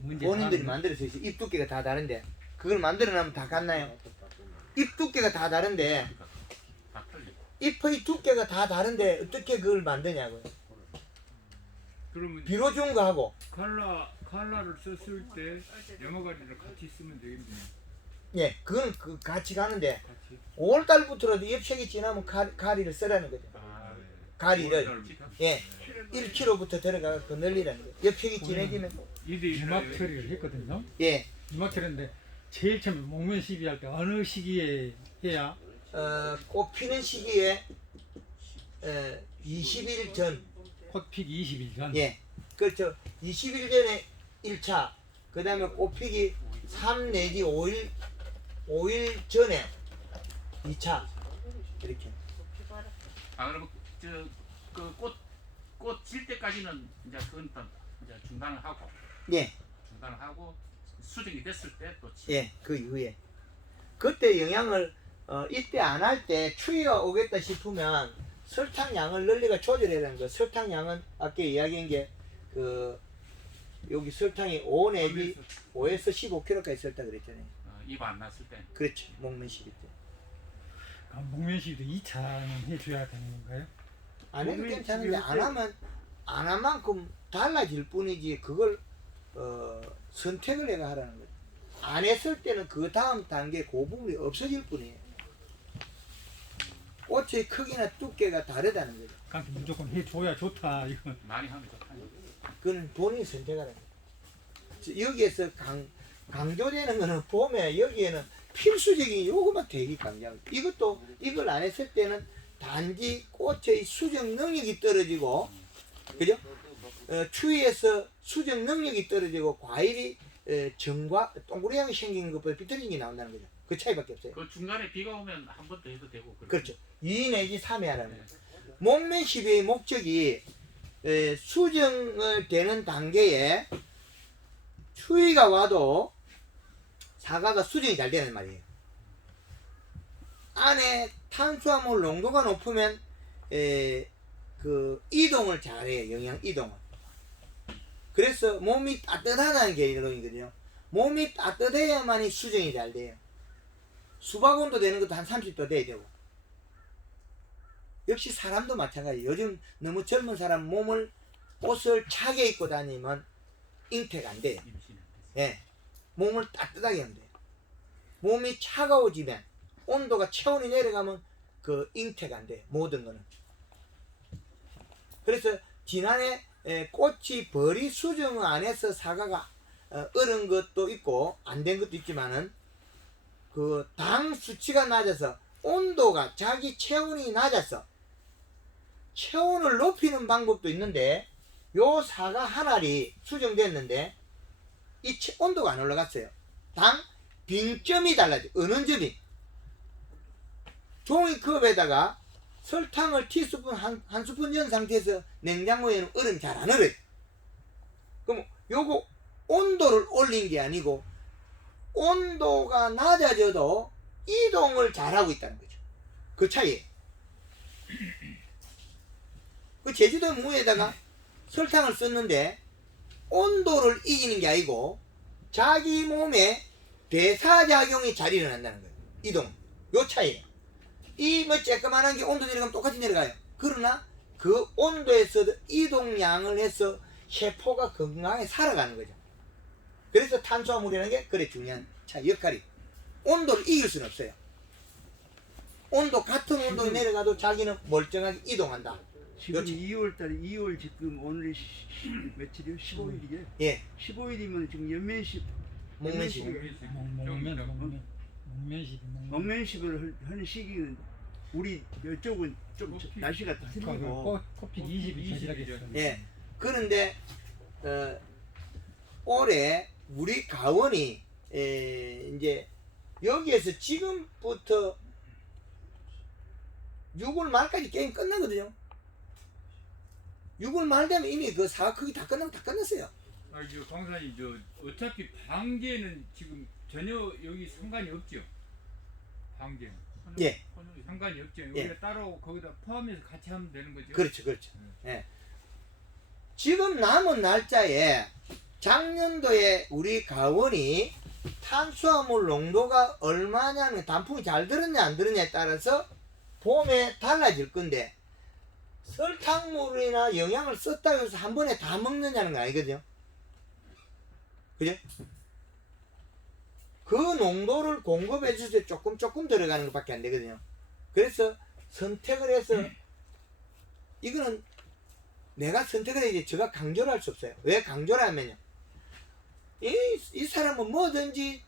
문제 본인들이 사항이- 만들어서 있어요. 잎 두께가 다 다른데 그걸 만들어내면 다 같나요? 잎 두께가 다 다른데 다 틀리고. 잎의 두께가 다 다른데 어떻게 그걸 만드냐고요. 그러면 비료 준 거 하고 칼라를 썼을 때 염화가리를 같이 쓰면 되겠네요. 예, 그건 그 같이 가는데 같이. 5월달부터라도 잎색이 지나면 가리를 쓰라는 거죠. 아, 가리를 예 1kg부터 들어가 그 늘리라는 거예요. 잎색이 진해지면 유막 처리를 했거든요. 예 유막 처리인데 제일 처음에 목면 시비할 때 어느 시기에 해야 꽃 피는 시기에 20일 전 꽃피기 20일 전. 예. 그렇죠. 20일 전에 1차, 그 다음에 꽃피기 3 내지 5일 전에 2차. 이렇게. 아 그러면 저그꽃 질 때까지는 이제 그건 또 이제 중단을 하고 예. 수정이 됐을 때 또 예. 그 이후에. 그때 영양을, 이때 안 할 때 추위가 오겠다 싶으면 설탕량을 널리가 조절해야 되는 거. 설탕량은 아까 이야기한 게, 여기 설탕이 5 내지 5에서 15kg까지 설다 그랬잖아요. 입 안 났을 때 그렇죠. 목면 시비 때. 아, 목면시비도 2차는 해줘야 되는 건가요? 안 해도 목면 괜찮은데 시비 안 하면 안 한 만큼 달라질 뿐이지 그걸 선택을 내가 하라는 거죠. 안 했을 때는 그 다음 단계 그 부분이 없어질 뿐이에요. 꽃의 크기나 두께가 다르다는 거죠. 그러니까 무조건 해줘야 좋다 이건. 많이 하면 좋다. 그건 본인이 선택하라는 거죠. 여기에서 강조되는 거는 봄에 여기에는 필수적인 요것만 되게 강조하고, 이것도 이걸 안 했을 때는 단지 꽃의 수정 능력이 떨어지고, 그죠? 추위에서 수정 능력이 떨어지고 과일이 정과 동그랗게 생긴 것보다 비틀린 게 나온다는 거죠. 그 차이밖에 없어요. 그 중간에 비가 오면 한 번 더 해도 되고. 그렇죠. 2 내지 3회 하라는 거예요. 목면 시비의 목적이 수정을 되는 단계에 추위가 와도 사과가 수정이 잘 되는 말이에요. 안에 탄수화물 농도가 높으면 그 이동을 잘해요. 영양 이동을. 그래서 몸이 따뜻하다는 게 이론이거든요. 몸이 따뜻해야만이 수정이 잘 돼요. 수박 온도 되는 것도 한 30도 돼야 되고. 역시 사람도 마찬가지예요. 요즘 너무 젊은 사람 옷을 차게 입고 다니면 잉태가 안 돼요. 예. 몸을 따뜻하게 하면 돼요. 몸이 차가워지면, 온도가 체온이 내려가면 그 잉태가 안 돼요. 모든 거는. 그래서 지난해 꽃이 벌이 수정을 안 해서 사과가 얼은 것도 있고 안 된 것도 있지만은 그 당 수치가 낮아서 온도가 자기 체온이 낮아서 체온을 높이는 방법도 있는데, 요 사과 한 알이 수정됐는데 이 온도가 안 올라갔어요. 당 빙점이 달라져. 어느 점이. 종이컵에다가 설탕을 티스푼 한 스푼 넣은 상태에서 냉장고에는 얼음 잘 안 얼어요. 그럼 요거 온도를 올린 게 아니고 온도가 낮아져도 이동을 잘하고 있다는 거죠. 그 차이예요. 그 제주도 무에다가 설탕을 썼는데 온도를 이기는 게 아니고 자기 몸에 배사작용이 잘 일어난다는 거예요. 이동. 요 차이예요. 이 뭐 쬐끄만한 게 온도 내려가면 똑같이 내려가요. 그러나 그 온도에서 이동량을 해서 세포가 건강하게 살아가는 거죠. 그래서 탄수화물이라는 게 그래 중요한 역할이. 온도를 이길 수는 없어요. 같은 온도로 내려가도 자기는 멀쩡하게 이동한다. 지금 2월달에 2월 지금 오늘이 며칠이요? 15일이에요. 예. 15일이면 지금 연면식 목면식. 목면식을 하는 시기는 우리 이쪽은 좀 날씨가 틀리고 꽃피기 20일 전이라겠어요. 예. 그런데 올해 우리 가원이 이제 여기에서 지금부터 6월 말까지 게임 끝나거든요. 6월 말 되면 이미 그 사과 크기 다 끝났어요. 저 강사님 어차피 반개는 지금 전혀 여기 상관이 없죠. 반개는 예. 상관이 없죠. 예. 우리가 따로 거기다 포함해서 같이 하면 되는 거죠. 그렇죠. 예. 지금 남은 날짜에 작년도에 우리 가원이 탄수화물 농도가 얼마냐면 단풍이 잘 들었냐 안 들었냐에 따라서 봄에 달라질 건데, 설탕물이나 영양을 썼다고 해서 한 번에 다 먹느냐는 거 아니거든요. 그죠? 그 농도를 공급해 줄 때 조금 들어가는 것밖에 안 되거든요. 그래서 선택을 해서, 이거는 내가 선택을 해야지 제가 강조를 할 수 없어요. 왜 강조를 하면요, 이 사람은 뭐든지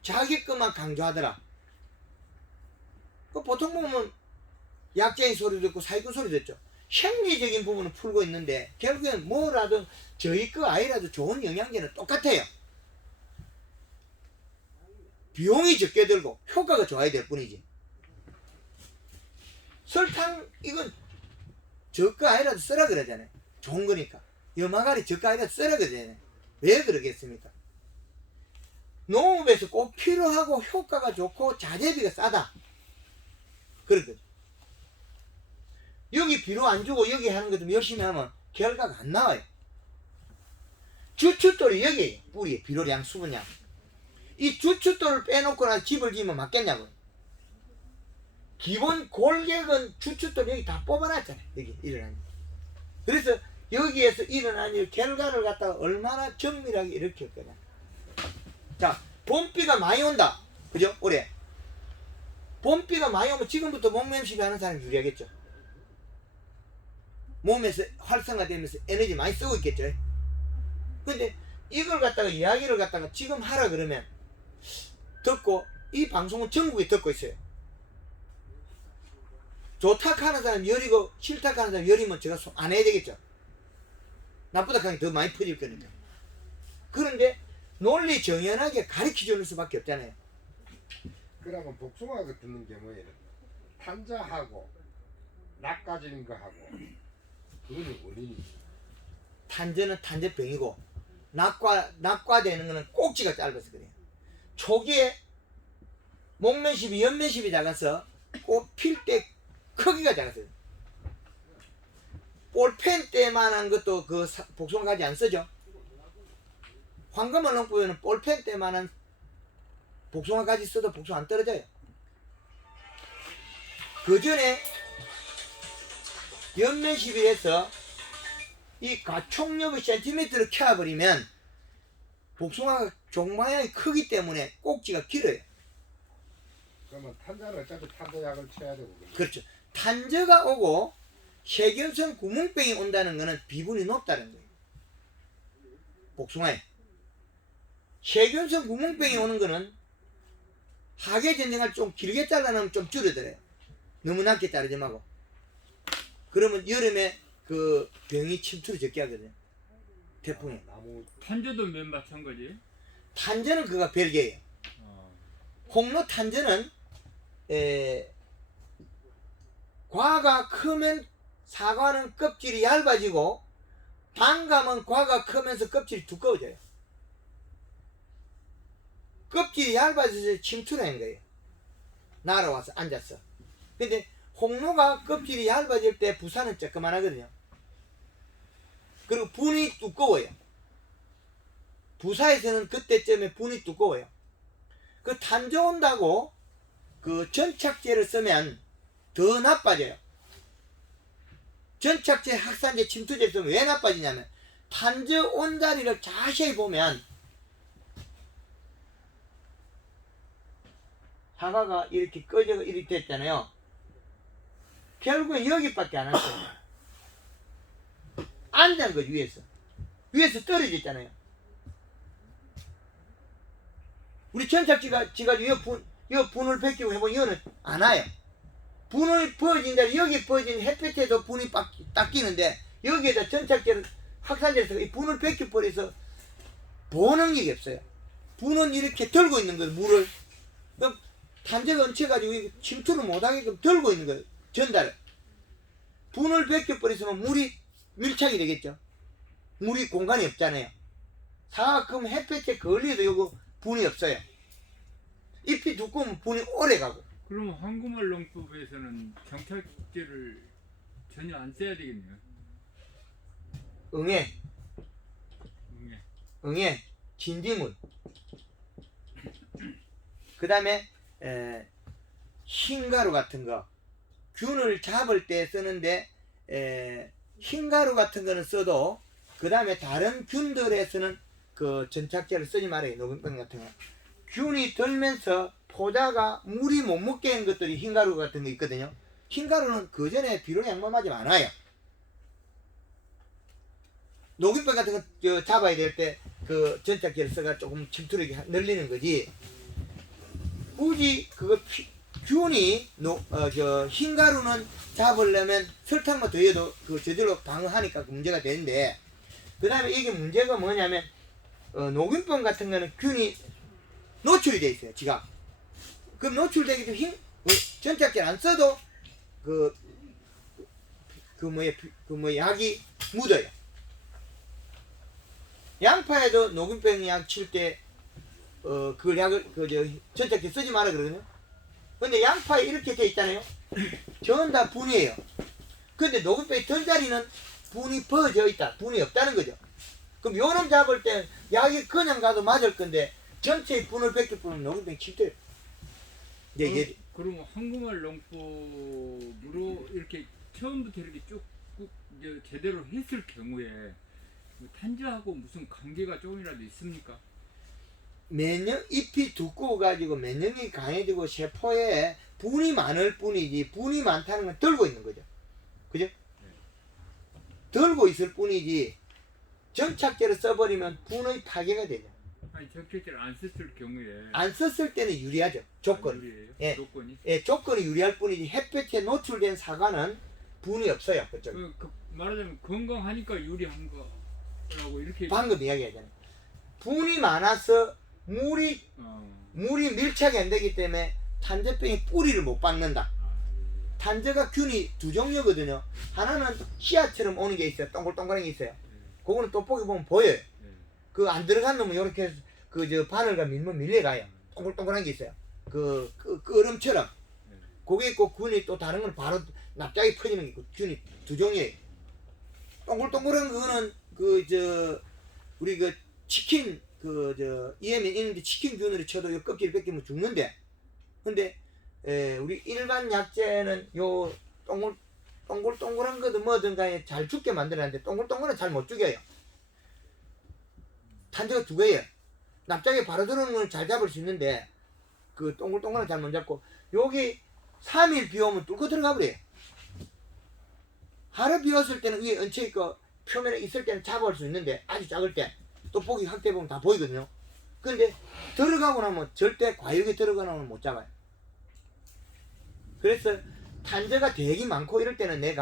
자기 것만 강조하더라. 그 보통 보면 약자인 소리 듣고 사기꾼 소리 듣죠. 생리적인 부분은 풀고 있는데 결국엔 뭐라도 저희 거 아이라도 좋은 영양제는 똑같아요. 비용이 적게 들고 효과가 좋아야 될 뿐이지. 설탕 이건 저 거 아이라도 쓰라 그러잖아요. 좋은 거니까. 염화가리 저 거 아이라도 쓰라 그러잖아요. 왜 그러겠습니까? 농업에서 꼭 필요하고 효과가 좋고 자재비가 싸다. 그러거든. 여기 비료 안 주고 여기 하는 거 좀 열심히 하면 결과가 안 나와요. 주춧돌이 여기에요. 뿌리에 비료량, 수분량. 이 주춧돌을 빼놓고 나서 집을 지으면 맞겠냐고요. 기본 골격은 주춧돌 여기 다 뽑아놨잖아요. 여기 일어나는. 그래서 여기에서 일어난 일 결과를 갖다가 얼마나 정밀하게 이렇게 할 거냐. 자, 봄비가 많이 온다. 그죠? 올해. 봄비가 많이 오면 지금부터 목매음식 하는 사람이 유리하겠죠. 몸에서 활성화되면서 에너지 많이 쓰고 있겠죠. 근데 이걸 갖다가 이야기를 갖다가 지금 하라 그러면 듣고 이 방송은 전국에 듣고 있어요. 좋다 하는 사람 열이고 싫다 하는 사람 열이면 제가 안 해야 되겠죠. 나쁘다 하는 게 더 많이 퍼질 거니까. 그런데 논리 정연하게 가르쳐 주는 수밖에 없잖아요. 그러면 복숭아가 듣는 경우에는 탄자하고 낚아지는 거하고 그거는 원인이 탄저는 탄저병이고 낙과되는 거는 꼭지가 짧아서 그래요. 초기에 목면십이 연면십이 작아서 꽃 필 때 크기가 작았어요. 볼펜 때만한 것도 그 복숭아 가지 안 쓰죠. 황금을 농부에는 볼펜 때만한 복숭아 가지 써도 복숭아 안 떨어져요. 그 전에 연면십이에서 이 가총력의 센티미터를 켜버리면 복숭아가 종모양이 크기 때문에 꼭지가 길어요. 그러면 탄자는 어차피 탄자약을 쳐야 되고 그러죠. 그렇죠. 탄저가 오고 세균성 구멍병이 온다는 것은 비분이 높다는 거예요. 복숭아에. 세균성 구멍병이 오는 것은 하계 전쟁을 좀 길게 잘라놓으면 좀 줄어들어요. 너무 낮게 자르지 말고. 그러면 여름에 그 병이 침투를 적게 하거든요. 태풍에. 나무 탄저도 맨 마찬가지예요? 탄저는 그가 별개예요. 홍로 탄저는 과가 크면 사과는 껍질이 얇아지고 단감은 과가 크면서 껍질이 두꺼워져요. 껍질이 얇아져서 침투하는 거예요. 날아와서 앉았어. 근데 홍로가 껍질이 얇아질 때 부산은 조그만하거든요. 그리고 분이 두꺼워요. 부사에서는 그때쯤에 분이 두꺼워요. 그 탄저 온다고 그 전착제를 쓰면 더 나빠져요. 전착제, 확산제, 침투제 쓰면 왜 나빠지냐면 탄저 온 자리를 자세히 보면 사과가 이렇게 꺼져 이렇게 됐잖아요. 결국엔 여기밖에 안 왔어요. 앉은 거지 위에서. 위에서 떨어졌잖아요. 우리 전착지가 여 분을 벗기고 해보면 여는 안 와요. 분을 퍼진 자리 여기 퍼진 햇볕에도 분이 딱 끼는데 여기에다 전착제를 확산제를 써서 이 분을 벗겨버려서 보는 게 없어요. 분은 이렇게 들고 있는 거예요. 물을. 그럼 탄저가 얹혀가지고 침투를 못하게끔 들고 있는 거예요. 전달을. 분을 벗겨버렸으면 물이 밀착이 되겠죠. 물이 공간이 없잖아요. 사각금 햇볕에 걸리도 요거 분이 없어요. 잎이 두꺼우면 분이 오래 가고. 그럼 황금알 농법에서는 정착제를 전혀 안 써야 되겠네요. 응애, 응애. 응애, 진딧물. 그 다음에 흰가루 같은 거. 균을 잡을 때 쓰는데 흰가루 같은 거는 써도 그 다음에 다른 균들에서는 그 전착제를 쓰지 말아요. 녹균병 같은 거. 균이 들면서 포자가 물이 못 먹게 하는 것들이 흰가루 같은 거 있거든요. 흰가루는 그 전에 비료량만 맞으면 안 와요. 녹균병 같은 거 잡아야 될 때 그 전착제를 써가 조금 침투력이 늘리는 거지. 굳이 그거 균이 흰 가루는 잡으려면 설탕만 더해도 그 저절로 방어하니까 그 문제가 되는데, 그 다음에 이게 문제가 뭐냐면 녹균병 같은 거는 균이 노출이 돼 있어요. 지가. 그럼 노출되기 좀 전착제를 안 써도 약이 묻어요. 양파에도 녹균병 약 칠 때 그 약을 전착제 쓰지 마라 그러거든요. 근데 양파에 이렇게 돼 있잖아요. 전부 다 분이에요. 근데 녹균병 전자리는 분이 퍼져 있다. 분이 없다는 거죠. 그럼 요놈 잡을 때 약이 그냥 가도 맞을 건데 전체의 분을 뺏길 뿐은 녹균병 칠대요. 이제 그러면 한국말 농법으로 이렇게 처음부터 이렇게 쭉 이제 제대로 했을 경우에 탄저하고 무슨 관계가 조금이라도 있습니까? 면역 잎이 두꺼워 가지고 면역이 강해지고 세포에 분이 많을 뿐이지, 분이 많다는 건 들고 있는 거죠. 그죠? 들고 있을 뿐이지 전착제를 써버리면 분의 파괴가 되죠. 아니 적혈제를 안 썼을 경우에 안 썼을 때는 유리하죠. 조건이. 유리해요? 예. 조건이? 예, 조건이 유리할 뿐이지 햇볕에 노출된 사과는 분이 없어요. 그쪽. 말하자면 건강하니까 유리한 거라고 이렇게 방금 이야기하잖아요. 분이 많아서 물이 밀착이 안 되기 때문에 탄저병이 뿌리를 못 박는다. 탄저가 균이 두 종류거든요. 하나는 씨앗처럼 오는 게 있어요. 동글동글한 게 있어요. 그거는 돋보기 보면 보여요. 그 안 들어간 놈은 이렇게 해서 바늘과 밀면 밀려가요. 동글동글한 게 있어요. 그 얼음처럼. 그게 있고 균이 또 다른 건 바로 납작이 퍼지는 게 있고 균이 두 종류예요. 동글동글한 거는 우리 치킨 이에면 있는데 치킨 균으로 쳐도 요 껍질 뺏기면 죽는데, 근데 우리 일반 약재는 요 동글동글한 거든 뭐든 간에 잘 죽게 만들었는데 동글동글은 잘 못 죽여요. 탄저가 두 개예요. 납작이 바로 들어오는 건 잘 잡을 수 있는데 그 동글동글은 잘 못 잡고, 여기 3일 비 오면 뚫고 들어가 버려요. 하루 비 왔을 때는 위에 얹혀있고 표면에 있을 때는 잡을 수 있는데 아주 작을 때 돋보기 확대 보면 다 보이거든요. 근데 들어가고 나면 절대 과육에 들어가면 못 잡아요. 그래서 탄저가 되게 많고 이럴 때는 내가